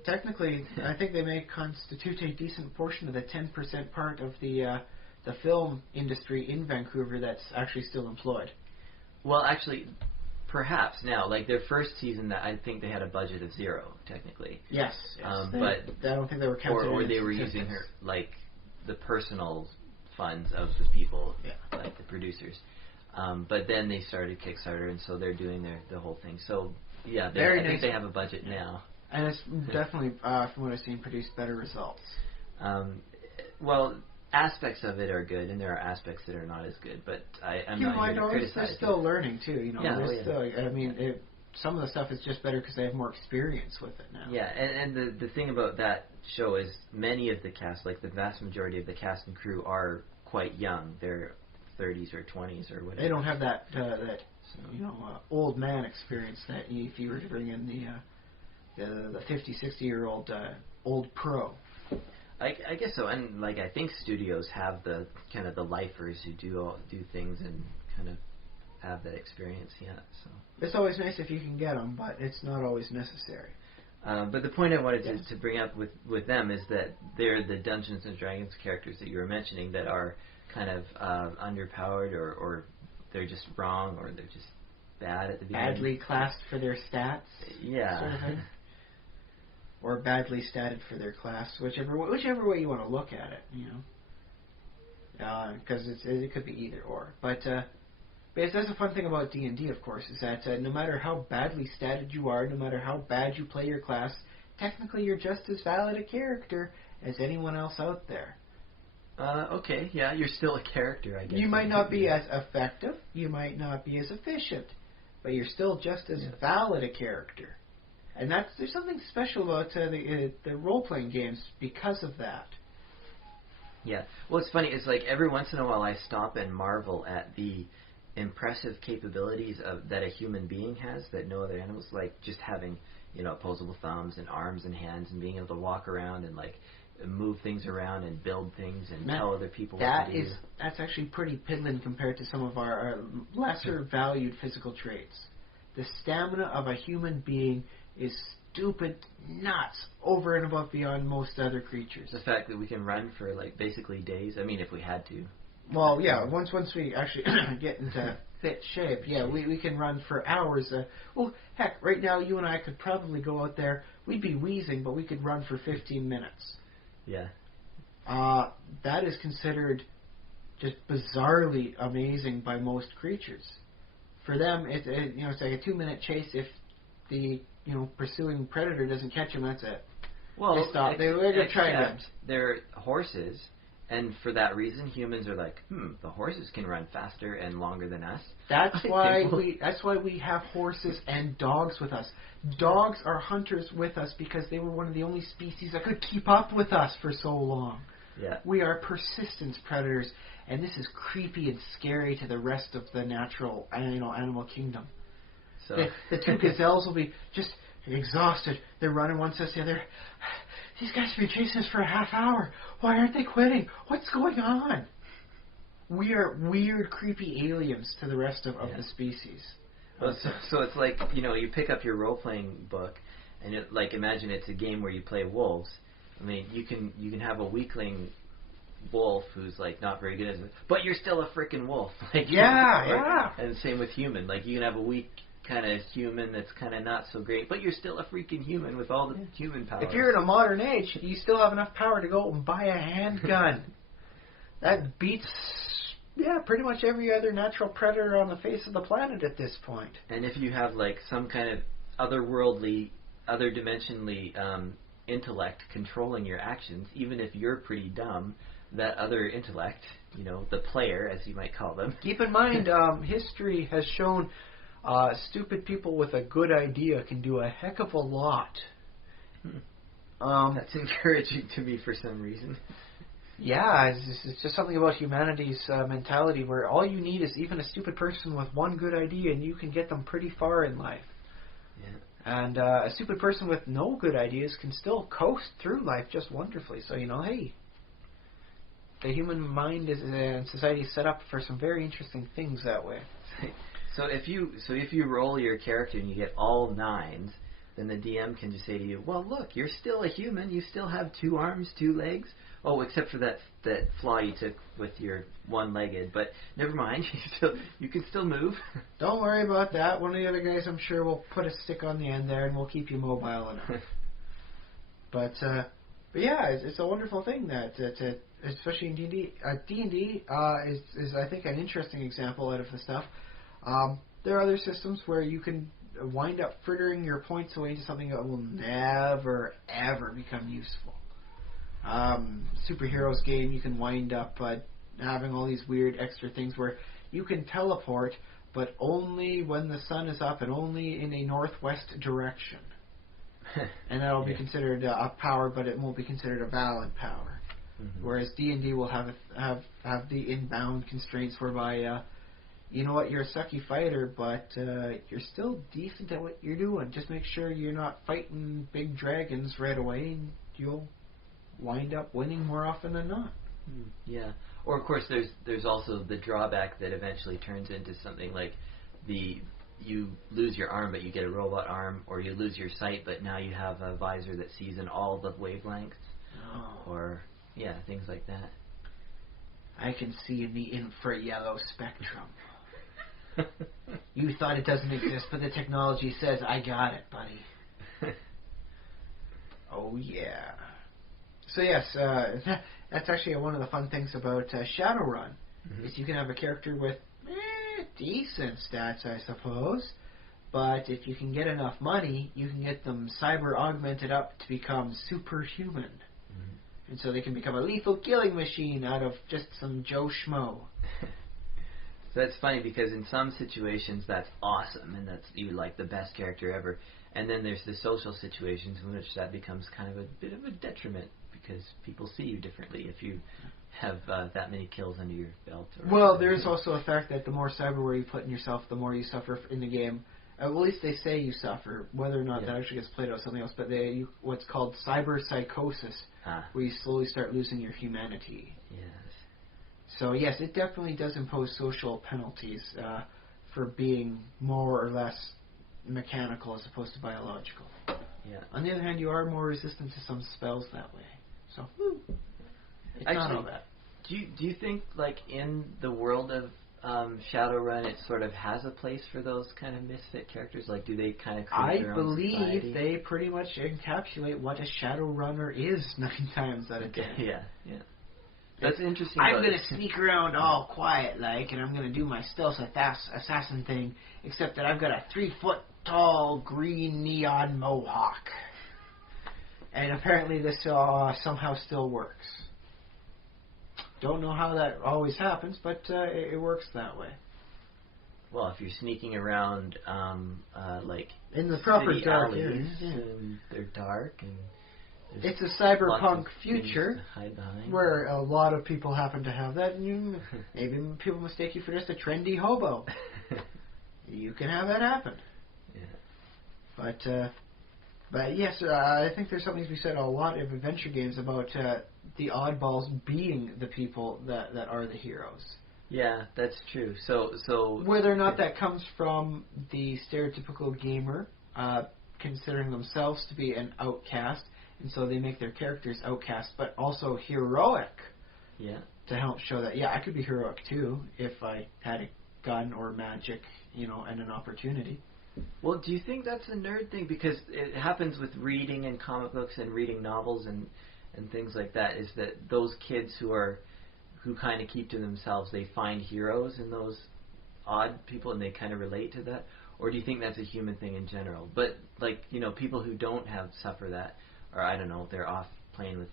technically, I think they may constitute a decent portion of the 10% part of the film industry in Vancouver that's actually still employed. Well, actually, perhaps now, their first season, I think they had a budget of 0, technically. Yes. But I don't think they were counting. Or they were using the personal funds of the people, like the producers. But then they started Kickstarter, and so they're doing the whole thing. So, yeah, I think they have a budget now. And it's definitely, from what I've seen, produced better results. Well, aspects of it are good, and there are aspects that are not as good. But I'm not here to criticize. They're still learning too. Still, some of the stuff is just better because they have more experience with it now. Yeah, and the thing about that show is many of the cast, the vast majority of the cast and crew, are quite young. They're 30s or 20s or whatever. They don't have that old man experience that if you were to bring in the 50, 60-year-old old pro. I guess so, and I think studios have the kind of the lifers who do things and kind of have that experience. Yeah, so it's always nice if you can get them, but it's not always necessary. But the point I wanted to bring up with them is that they're the Dungeons and Dragons characters that you were mentioning that are kind of underpowered, or they're just wrong, or they're just bad at the beginning. Badly classed for their stats. Yeah. Sort of thing. Or badly statted for their class, whichever way you want to look at it, because it could be either or. But that's the fun thing about D&D, of course, is that no matter how badly statted you are, no matter how bad you play your class, technically you're just as valid a character as anyone else out there. Okay, yeah, you're still a character, I guess. You might not be as effective, you might not be as efficient, but you're still just as valid a character. And there's something special about the role-playing games because of that. Yeah. Well, it's funny. It's every once in a while I stop and marvel at the impressive capabilities that a human being has that no other animals, like just having, opposable thumbs and arms and hands and being able to walk around and like move things around and build things and tell other people what to do. That's actually pretty piddling compared to some of our lesser valued physical traits. The stamina of a human being is stupid nuts over and above beyond most other creatures. The fact that we can run for like basically days, I mean if we had to. Well, yeah, once we actually get into fit shape, yeah, we can run for hours. Well, heck, right now you and I could probably go out there, we'd be wheezing, but we could run for 15 minutes. Yeah. That is considered just bizarrely amazing by most creatures. For them, it's like a 2-minute chase. If the pursuing predator doesn't catch them, that's it. Well, they stop. They're going to try again. They're horses, and for that reason, humans are like, the horses can run faster and longer than us. That's why we have horses and dogs with us. Dogs are hunters with us because they were one of the only species that could keep up with us for so long. Yeah. We are persistence predators, and this is creepy and scary to the rest of the natural, animal kingdom. So the two gazelles will be just exhausted. They're running. One says to the other, "These guys have been chasing us for a half hour. Why aren't they quitting? What's going on?" We are weird, creepy aliens to the rest of the species. Well, so it's like, you pick up your role-playing book, and imagine it's a game where you play wolves. I mean, you can have a weakling wolf who's like not very good at it, but you're still a freaking wolf. Yeah. And same with human. Like you can have a weak kind of human that's kind of not so great, but you're still a freaking human with all the human powers. If you're in a modern age, you still have enough power to go and buy a handgun. That beats pretty much every other natural predator on the face of the planet at this point. And if you have like some kind of otherworldly, other dimensionally intellect controlling your actions, even if you're pretty dumb, that other intellect, the player, as you might call them. Keep in mind, history has shown stupid people with a good idea can do a heck of a lot. That's encouraging to me for some reason. Yeah, it's just something about humanity's mentality where all you need is even a stupid person with one good idea and you can get them pretty far in life. Yeah. And a stupid person with no good ideas can still coast through life just wonderfully. So, hey, the human mind and society is set up for some very interesting things that way. So if you roll your character and you get all 9s, then the DM can just say to you, well, look, you're still a human. You still have 2 arms, 2 legs. Oh, except for that flaw you took with your one-legged. But never mind. You can still move. Don't worry about that. One of the other guys, I'm sure, will put a stick on the end there, and we'll keep you mobile enough. But yeah, it's a wonderful thing that especially in D&D. D&D is I think an interesting example out of the stuff. There are other systems where you can wind up frittering your points away into something that will never, ever become useful. Superheroes game, you can wind up having all these weird extra things where you can teleport, but only when the sun is up and only in a northwest direction. And that will be considered a power, but it won't be considered a valid power. Mm-hmm. Whereas D&D will have the inbound constraints whereby you know what, you're a sucky fighter, but you're still decent at what you're doing. Just make sure you're not fighting big dragons right away, and you'll wind up winning more often than not. Yeah. Or, of course, there's also the drawback that eventually turns into something like you lose your arm, but you get a robot arm, or you lose your sight, but now you have a visor that sees in all the wavelengths. Oh. Or, things like that. I can see in the infra-yellow spectrum. You thought it doesn't exist, but the technology says, I got it, buddy. Oh, yeah. So, yes, that's actually one of the fun things about Shadowrun, is you can have a character with decent stats, I suppose, but if you can get enough money, you can get them cyber augmented up to become superhuman. And so they can become a lethal killing machine out of just some Joe Schmo. So that's funny because in some situations that's awesome and that's you like the best character ever. And then there's the social situations in which that becomes kind of a bit of a detriment because people see you differently. If you have that many kills under your belt. Well, there's also a fact that the more cyberware you put in yourself, the more you suffer in the game. At least they say you suffer. Whether or not that actually gets played out something else, but what's called cyber psychosis, where you slowly start losing your humanity. Yes. So yes, it definitely does impose social penalties for being more or less mechanical as opposed to biological. Yeah. On the other hand, you are more resistant to some spells that way. So, it's actually, not all bad. Do you think, like, in the world of Shadowrun, it sort of has a place for those kind of misfit characters? Like, do they kind of create their own society? I believe they pretty much encapsulate what a Shadowrunner is 9 times out of 10. Yeah. That's interesting. I'm going to sneak around all quiet-like, and I'm going to do my stealth assassin thing, except that I've got a 3-foot-tall green neon mohawk. And apparently this somehow still works. Don't know how that always happens, but it works that way. Well, if you're sneaking around, like in the proper city dark alleys, areas, and they're dark, and it's a cyberpunk future to hide behind, where a lot of people happen to have that, and maybe people mistake you for just a trendy hobo. You can have that happen. Yeah. But yes, I think there's something to be said a lot of adventure games about the oddballs being the people that are the heroes. Yeah, that's true. So whether or not that comes from the stereotypical gamer considering themselves to be an outcast, and so they make their characters outcast, but also heroic. Yeah. To help show that, I could be heroic too if I had a gun or magic, and an opportunity. Well, do you think that's a nerd thing? Because it happens with reading and comic books and reading novels and things like that, is that those kids who kind of keep to themselves, they find heroes in those odd people and they kind of relate to that? Or do you think that's a human thing in general? But, like, people who don't suffer that, or I don't know, they're off playing with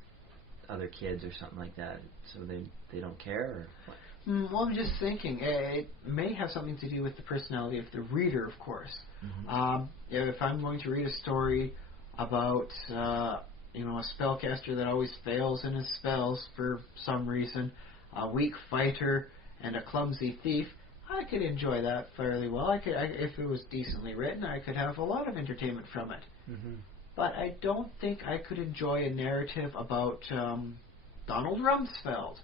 other kids or something like that, so they don't care, or what? Well, I'm just thinking, it may have something to do with the personality of the reader, of course. Mm-hmm. If I'm going to read a story about, a spellcaster that always fails in his spells for some reason, a weak fighter, and a clumsy thief, I could enjoy that fairly well. If it was decently written, I could have a lot of entertainment from it. Mm-hmm. But I don't think I could enjoy a narrative about Donald Rumsfeld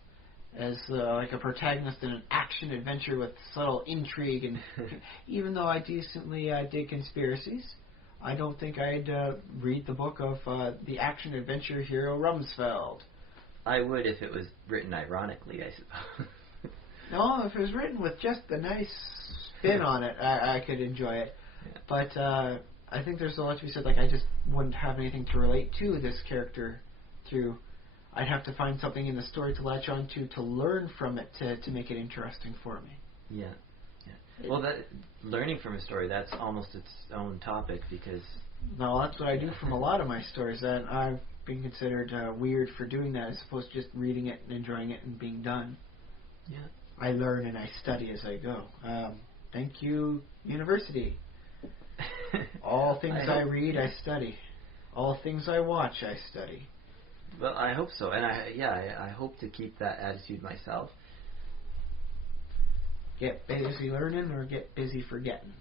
as like a protagonist in an action adventure with subtle intrigue, and even though I decently dig conspiracies, I don't think I'd read the book of the action adventure hero Rumsfeld. I would if it was written ironically, I suppose. No, if it was written with just a nice spin on it, I could enjoy it. Yeah. But I think there's a lot to be said. Like, I just wouldn't have anything to relate to this character through. I'd have to find something in the story to latch on to learn from it to make it interesting for me. Yeah. Well, that learning from a story, that's almost its own topic, because... No, that's what I do from a lot of my stories, and I've been considered weird for doing that as opposed to just reading it and enjoying it and being done. Yeah. I learn and I study as I go. Thank you, university. All things I read, I study. All things I watch, I study. Well, I hope so, and I hope to keep that attitude myself. Get busy learning or get busy forgetting.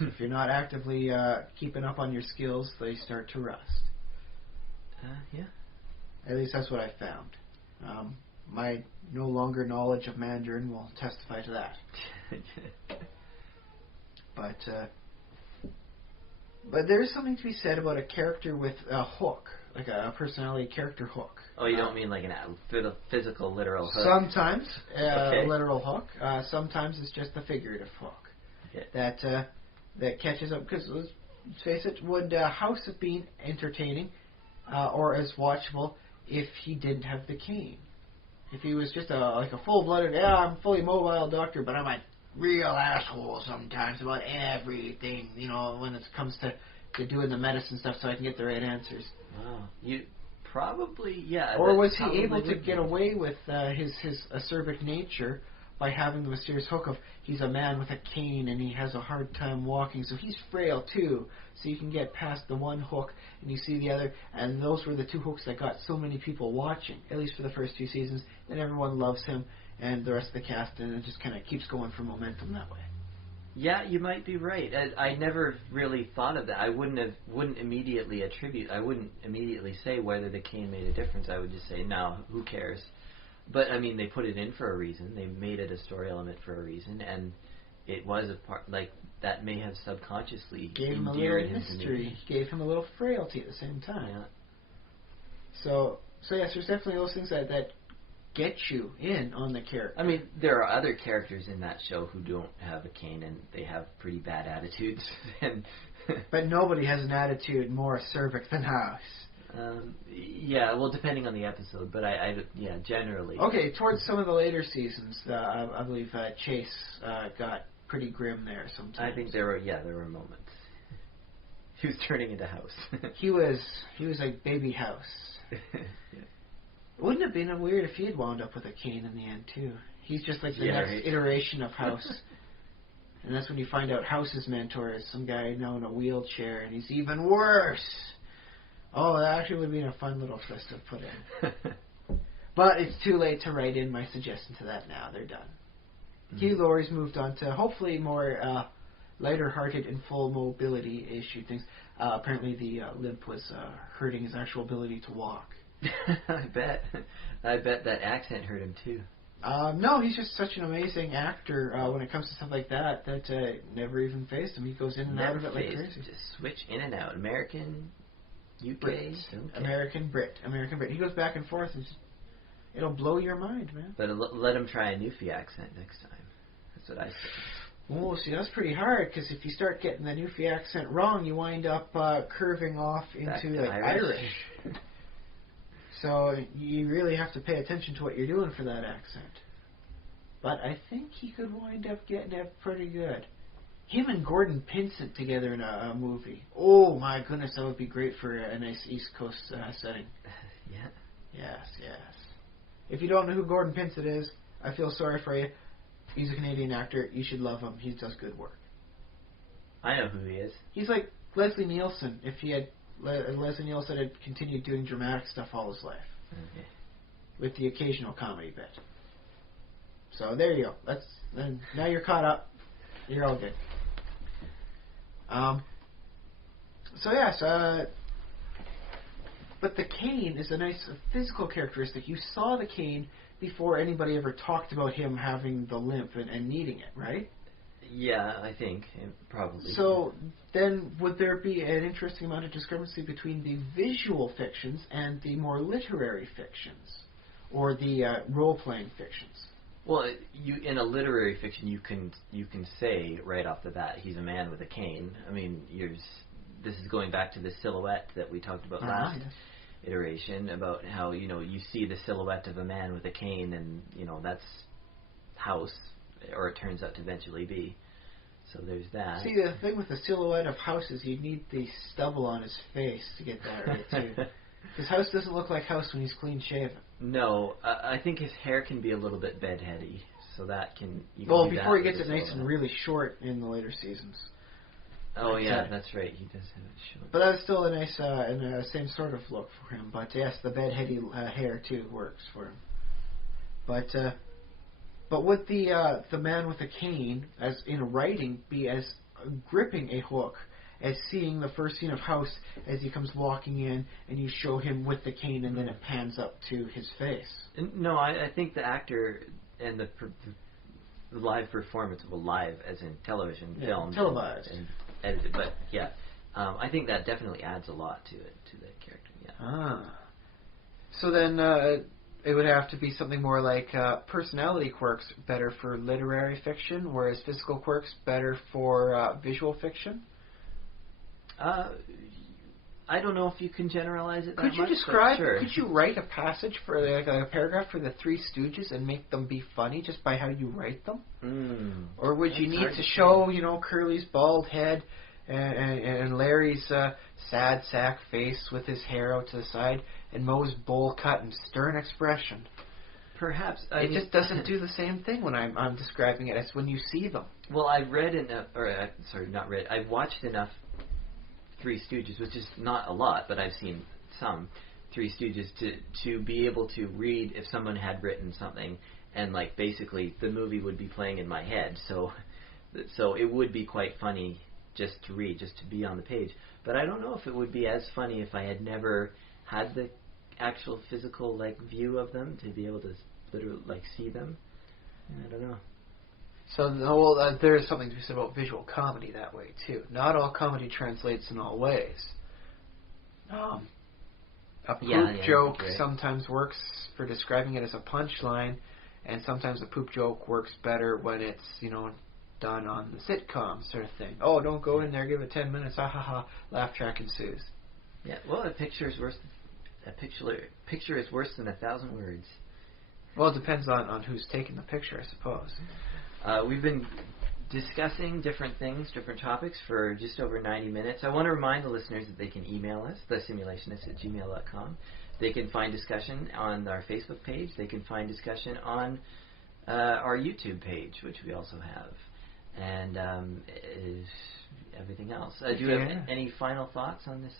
If you're not actively keeping up on your skills, they start to rust. Yeah. At least that's what I found. My no longer knowledge of Mandarin will testify to that. But there is something to be said about a character with a hook, like a personality character hook. Oh, you don't mean like a physical, literal hook? Sometimes okay. Literal hook. Sometimes it's just a figurative hook. Okay. That catches up. Because let's face it, would House have been entertaining or as watchable if he didn't have the cane? If he was just like a full-blooded, I'm fully mobile doctor, but I'm a real asshole sometimes about everything, when it comes to doing the medicine stuff so I can get the right answers. Wow. You probably, yeah. Or was he able to get away with his acerbic nature by having the mysterious hook of he's a man with a cane and he has a hard time walking, so he's frail too. So you can get past the one hook and you see the other, and those were the two hooks that got so many people watching, at least for the first few seasons, and everyone loves him and the rest of the cast, and it just kind of keeps going for momentum that way. Yeah, you might be right. I never really thought of that. I wouldn't immediately say whether the cane made a difference. I would just say, no, who cares? But I mean, they put it in for a reason. They made it a story element for a reason, and it was a part like that may have subconsciously gave him a little mystery, gave him a little frailty at the same time. Yeah. So yes, there's definitely those things that get you in on the character. I mean, there are other characters in that show who don't have a cane and they have pretty bad attitudes. But nobody has an attitude more acerbic than House. Yeah, well, depending on the episode, but yeah, generally. Okay, towards some of the later seasons, I believe Chase got pretty grim there sometimes. I think there were moments. He was turning into House. he was like baby House. Yeah. Wouldn't it have been weird if he had wound up with a cane in the end too? He's just like the next iteration of House. And that's when you find out House's mentor is some guy now in a wheelchair, and he's even worse. Oh, that actually would have been a fun little twist to put in. But it's too late to write in my suggestion to that now. They're done. Mm-hmm. Hugh Laurie's moved on to hopefully more lighter-hearted and full mobility issue things. Apparently the limp was hurting his actual ability to walk. I bet that accent hurt him too. No, he's just such an amazing actor when it comes to stuff like that never even faced him. He goes in and out of it like crazy. Just switch in and out. American, UK, Brit. Okay. American Brit. He goes back and forth, and it'll blow your mind, man. But let him try a Newfie accent next time. That's what I say. Oh, see, that's pretty hard, because if you start getting the Newfie accent wrong, you wind up curving off into like Irish. So you really have to pay attention to what you're doing for that accent. But I think he could wind up getting it pretty good. Him and Gordon Pinsent together in a movie. Oh my goodness, that would be great for a nice East Coast setting. Yeah. Yes. If you don't know who Gordon Pinsent is, I feel sorry for you. He's a Canadian actor. You should love him. He does good work. I know who he is. He's like Leslie Nielsen. If he had Leslie Nielsen had continued doing dramatic stuff all his life, okay, with the occasional comedy bit. So there you go. Now you're caught up. You're all good. So yes, but the cane is a nice physical characteristic. You saw the cane before anybody ever talked about him having the limp and needing it, right? Yeah, I think probably. So then, would there be an interesting amount of discrepancy between the visual fictions and the more literary fictions, or the role-playing fictions? Well, in a literary fiction, you can say right off the bat he's a man with a cane. I mean, this is going back to the silhouette that we talked about last iteration, about how you see the silhouette of a man with a cane, and that's House, or it turns out to eventually be. So there's that. See, the thing with the silhouette of House is you need the stubble on his face to get that right too. Because House doesn't look like House when he's clean shaven. No, I think his hair can be a little bit bedheady, so that can. Well, before he gets it nice and really short in the later seasons. Oh yeah, that's right. He does have it short. But that's still a nice and same sort of look for him. But yes, the bedheady hair too works for him. But would the man with the cane, as in writing, be as gripping a hook as seeing the first scene of House as he comes walking in and you show him with the cane and then it pans up to his face? No, I think the actor and the live performance, well, live as in television, film, televised, and edited, but yeah, I think that definitely adds a lot to it, to the character. Yeah. So then it would have to be something more like personality quirks better for literary fiction, whereas physical quirks better for visual fiction? I don't know if you can generalize it that much. Could you describe? Sure. Could you write a passage for like a paragraph for the Three Stooges and make them be funny just by how you write them? Or would you need to show, Curly's bald head and Larry's sad sack face with his hair out to the side and Moe's bowl cut and stern expression? Perhaps. It just doesn't do the same thing when I'm describing it as when you see them. Well, I've read enough, not read. I've watched enough Three Stooges, which is not a lot, but I've seen some Three Stooges to be able to read if someone had written something, and like basically the movie would be playing in my head. So it would be quite funny just to read, just to be on the page. But I don't know if it would be as funny if I had never had the actual physical like view of them to be able to literally like see them. I don't know. So there is something to be said about visual comedy that way too. Not all comedy translates in all ways. A poop joke sometimes works for describing it as a punchline, and sometimes a poop joke works better when it's done on the sitcom sort of thing. Oh, don't go in there, give it 10 minutes, ha ha ha, laugh track ensues. Yeah, well, a picture is worse than 1,000 words. Well, it depends on who's taking the picture, I suppose. We've been discussing different things, different topics for just over 90 minutes. I want to remind the listeners that they can email us, thesimulationist@gmail.com. They can find discussion on our Facebook page. They can find discussion on our YouTube page, which we also have. And everything else. Do you have any final thoughts on this?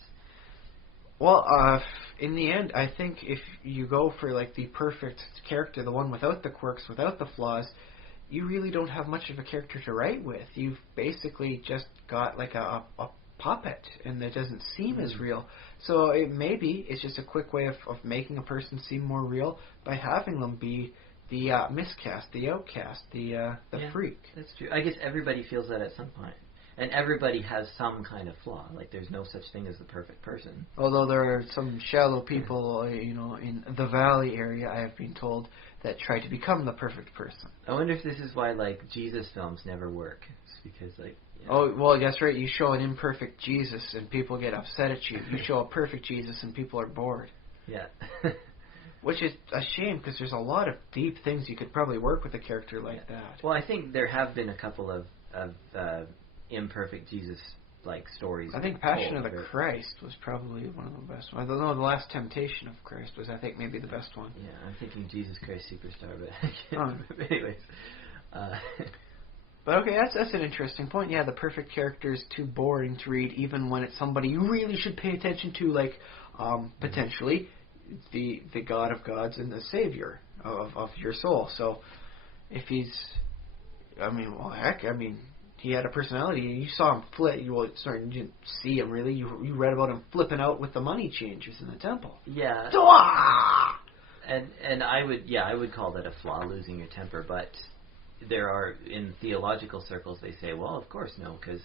Well, in the end, I think if you go for like the perfect character, the one without the quirks, without the flaws, you really don't have much of a character to write with. You've basically just got like a puppet, and it doesn't seem as real. So maybe it's just a quick way of making a person seem more real by having them be the miscast, the outcast, the freak. That's true. I guess everybody feels that at some point. And everybody has some kind of flaw. Like, there's no such thing as the perfect person. Although there are some shallow people, in the Valley area, I have been told, that try to become the perfect person. I wonder if this is why, like, Jesus films never work. It's because, like... Oh, well, that's right. You show an imperfect Jesus and people get upset at you. You show a perfect Jesus and people are bored. Yeah. Which is a shame, because there's a lot of deep things you could probably work with a character like that. Well, I think there have been a couple of imperfect Jesus-like stories. I think Passion of the Christ was probably one of the best ones. I don't know, The Last Temptation of Christ was, I think, maybe the best one. Yeah, I'm thinking Jesus Christ Superstar, but I can't. But anyways. But okay, that's an interesting point. Yeah, the perfect character is too boring to read, even when it's somebody you really should pay attention to, like, potentially the God of gods and the Savior of your soul. So, if he's... he had a personality. You saw him flip. You didn't see him really. You read about him flipping out with the money changers in the temple. Yeah. And I would call that a flaw, losing your temper. But there are, in theological circles, they say, well, of course no, because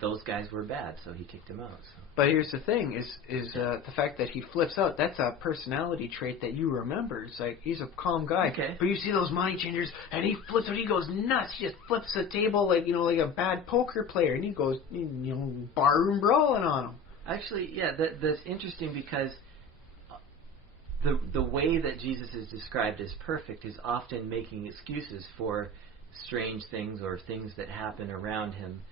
those guys were bad, so he kicked them out. So. But here's the thing: is the fact that he flips out. That's a personality trait that you remember. It's like he's a calm guy, but you see those money changers, and he flips out. He goes nuts. He just flips the table like a bad poker player, and he goes barroom brawling on him. Actually, yeah, that's interesting because the way that Jesus is described as perfect is often making excuses for strange things or things that happen around him.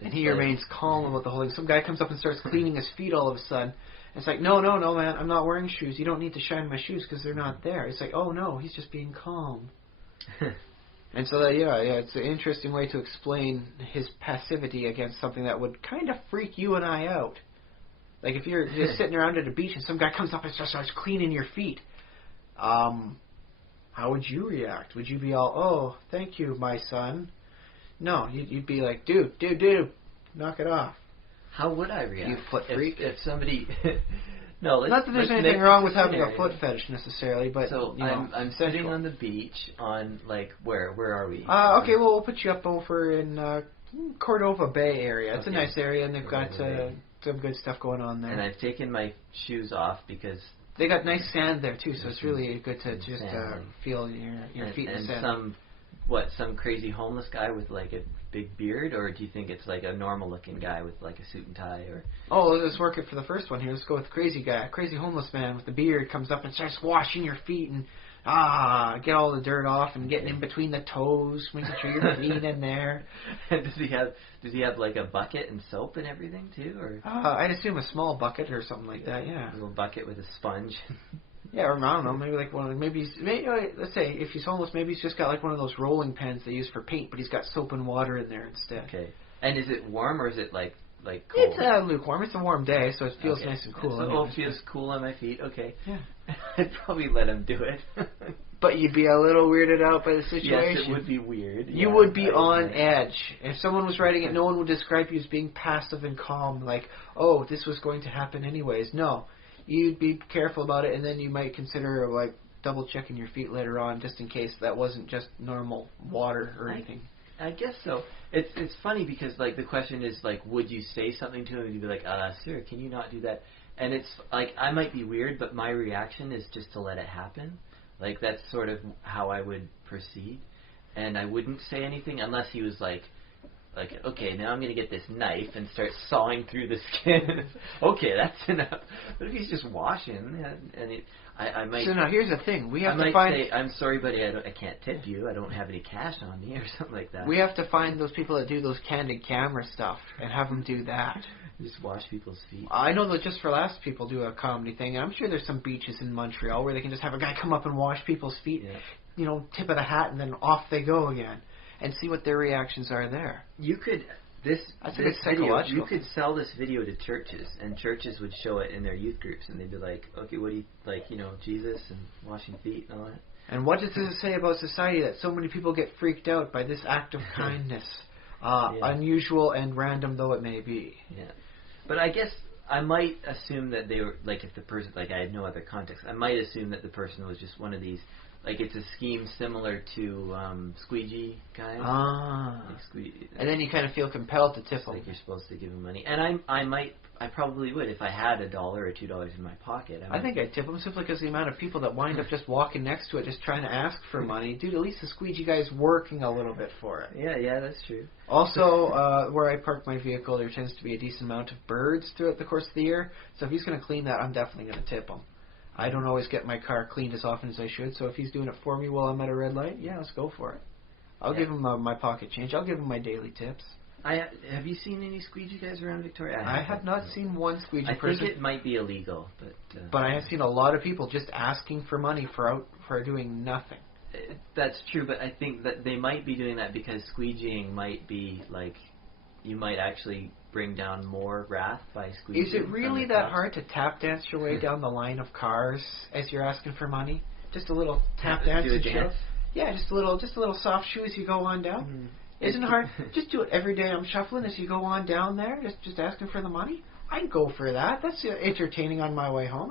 And he remains calm about the whole thing. Some guy comes up and starts cleaning his feet all of a sudden. It's like, no, man, I'm not wearing shoes. You don't need to shine my shoes because they're not there. It's like, oh, no, he's just being calm. And so, it's an interesting way to explain his passivity against something that would kind of freak you and I out. Like if you're just sitting around at a beach and some guy comes up and starts cleaning your feet. How would you react? Would you be all, oh, thank you, my son? No, you'd be like, dude, knock it off. How would I react? You foot freak. If somebody... No, not that there's anything wrong with having a foot fetish necessarily, but so I'm sitting on the beach on like where are we? Okay, well we'll put you up over in Cordova Bay area. It's a nice area, and they've got some good stuff going on there. And I've taken my shoes off because they got nice sand there too, so it's really good to just feel your feet in the sand. Some crazy homeless guy with like a big beard, or do you think it's like a normal looking guy with like a suit and tie? Or let's work it for the first one here. Let's go with crazy guy. Crazy homeless man with the beard comes up and starts washing your feet and get all the dirt off and getting in between the toes, making sure your feet in there. And does he have like a bucket and soap and everything too, or? I'd assume a small bucket or something like that. Yeah, a little bucket with a sponge. Yeah, or I don't know, maybe like one of let's say if he's homeless, maybe he's just got like one of those rolling pens they use for paint, but he's got soap and water in there instead. Okay. And is it warm or is it like cold? It's lukewarm. It's a warm day, so it feels Okay. nice and cool. So it feels cool on my feet. Okay. Yeah. I'd probably let him do it. But you'd be a little weirded out by the situation. Yes, it would be weird. You would be on edge. If someone was writing it, no one would describe you as being passive and calm, like, oh, this was going to happen anyways. No. You'd be careful about it, and then you might consider, like, double-checking your feet later on, just in case that wasn't just normal water or anything. I guess so. It's funny because, like, the question is, like, would you say something to him and you'd be like, sir, can you not do that? And it's, like, I might be weird, but my reaction is just to let it happen. Like, that's sort of how I would proceed. And I wouldn't say anything unless he was like, okay, now I'm going to get this knife and start sawing through the skin. Okay, that's enough. But if he's just washing, and I might... So now, here's the thing. We have to to find... say, I'm sorry, buddy, I can't tip you. I don't have any cash on me, or something like that. We have to find those people that do those candid camera stuff and have them do that. Just wash people's feet. I know that Just for Laughs people do a comedy thing, and I'm sure there's some beaches in Montreal where they can just have a guy come up and wash people's feet, tip of the hat, and then off they go again, and see what their reactions are there. You could... This video, you could sell this video to churches, and churches would show it in their youth groups, and they'd be like, okay, what do you, like, Jesus and washing feet and all that. And what does this say about society that so many people get freaked out by this act of kindness, unusual and random though it may be? Yeah. But I guess I might assume that they were, like, if the person, like, I had no other context, I might assume that the person was just one of these, like, it's a scheme similar to squeegee guys. And then you kind of feel compelled to tip them. Like you're supposed to give them money. And I probably would if I had $1 or $2 in my pocket. I think I'd tip them simply because the amount of people that wind up just walking next to it, just trying to ask for money. Dude, at least the squeegee guy's working a little bit for it. Yeah, that's true. Also, where I park my vehicle, there tends to be a decent amount of birds throughout the course of the year. So if he's going to clean that, I'm definitely going to tip him. I don't always get my car cleaned as often as I should, so if he's doing it for me while I'm at a red light, let's go for it. I'll give him my pocket change. I'll give him my daily tips. Have you seen any squeegee guys around Victoria? I have not seen one squeegee person. I think it might be illegal, but I have seen a lot of people just asking for money for doing nothing. That's true, but I think that they might be doing that because squeegeeing might be like, you might actually bring down more wrath by squeegeeing. Is it really that hard to tap dance your way down the line of cars as you're asking for money? Just a little tap dance. Do a dance? Yeah, just a little soft shoe as you go on down. Mm-hmm. Isn't it hard? Just do it every day. I'm shuffling as you go on down there, just asking for the money. I'd go for that. That's entertaining on my way home.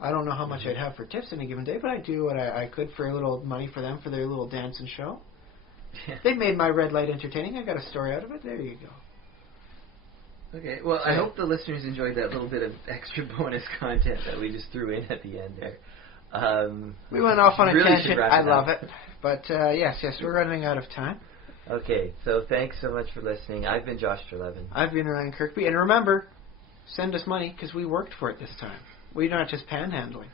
I don't know how much I'd have for tips in a given day, but I'd do what I could for a little money for them for their little dance and show. Yeah. They made my red light entertaining. I got a story out of it. There you go. Okay, well, I hope the listeners enjoyed that little bit of extra bonus content that we just threw in at the end there. We went off on a tangent. I love it. But yes, we're running out of time. Okay, so thanks so much for listening. I've been Josh Treleaven. I've been Ryan Kirkby. And remember, send us money because we worked for it this time. We're not just panhandling.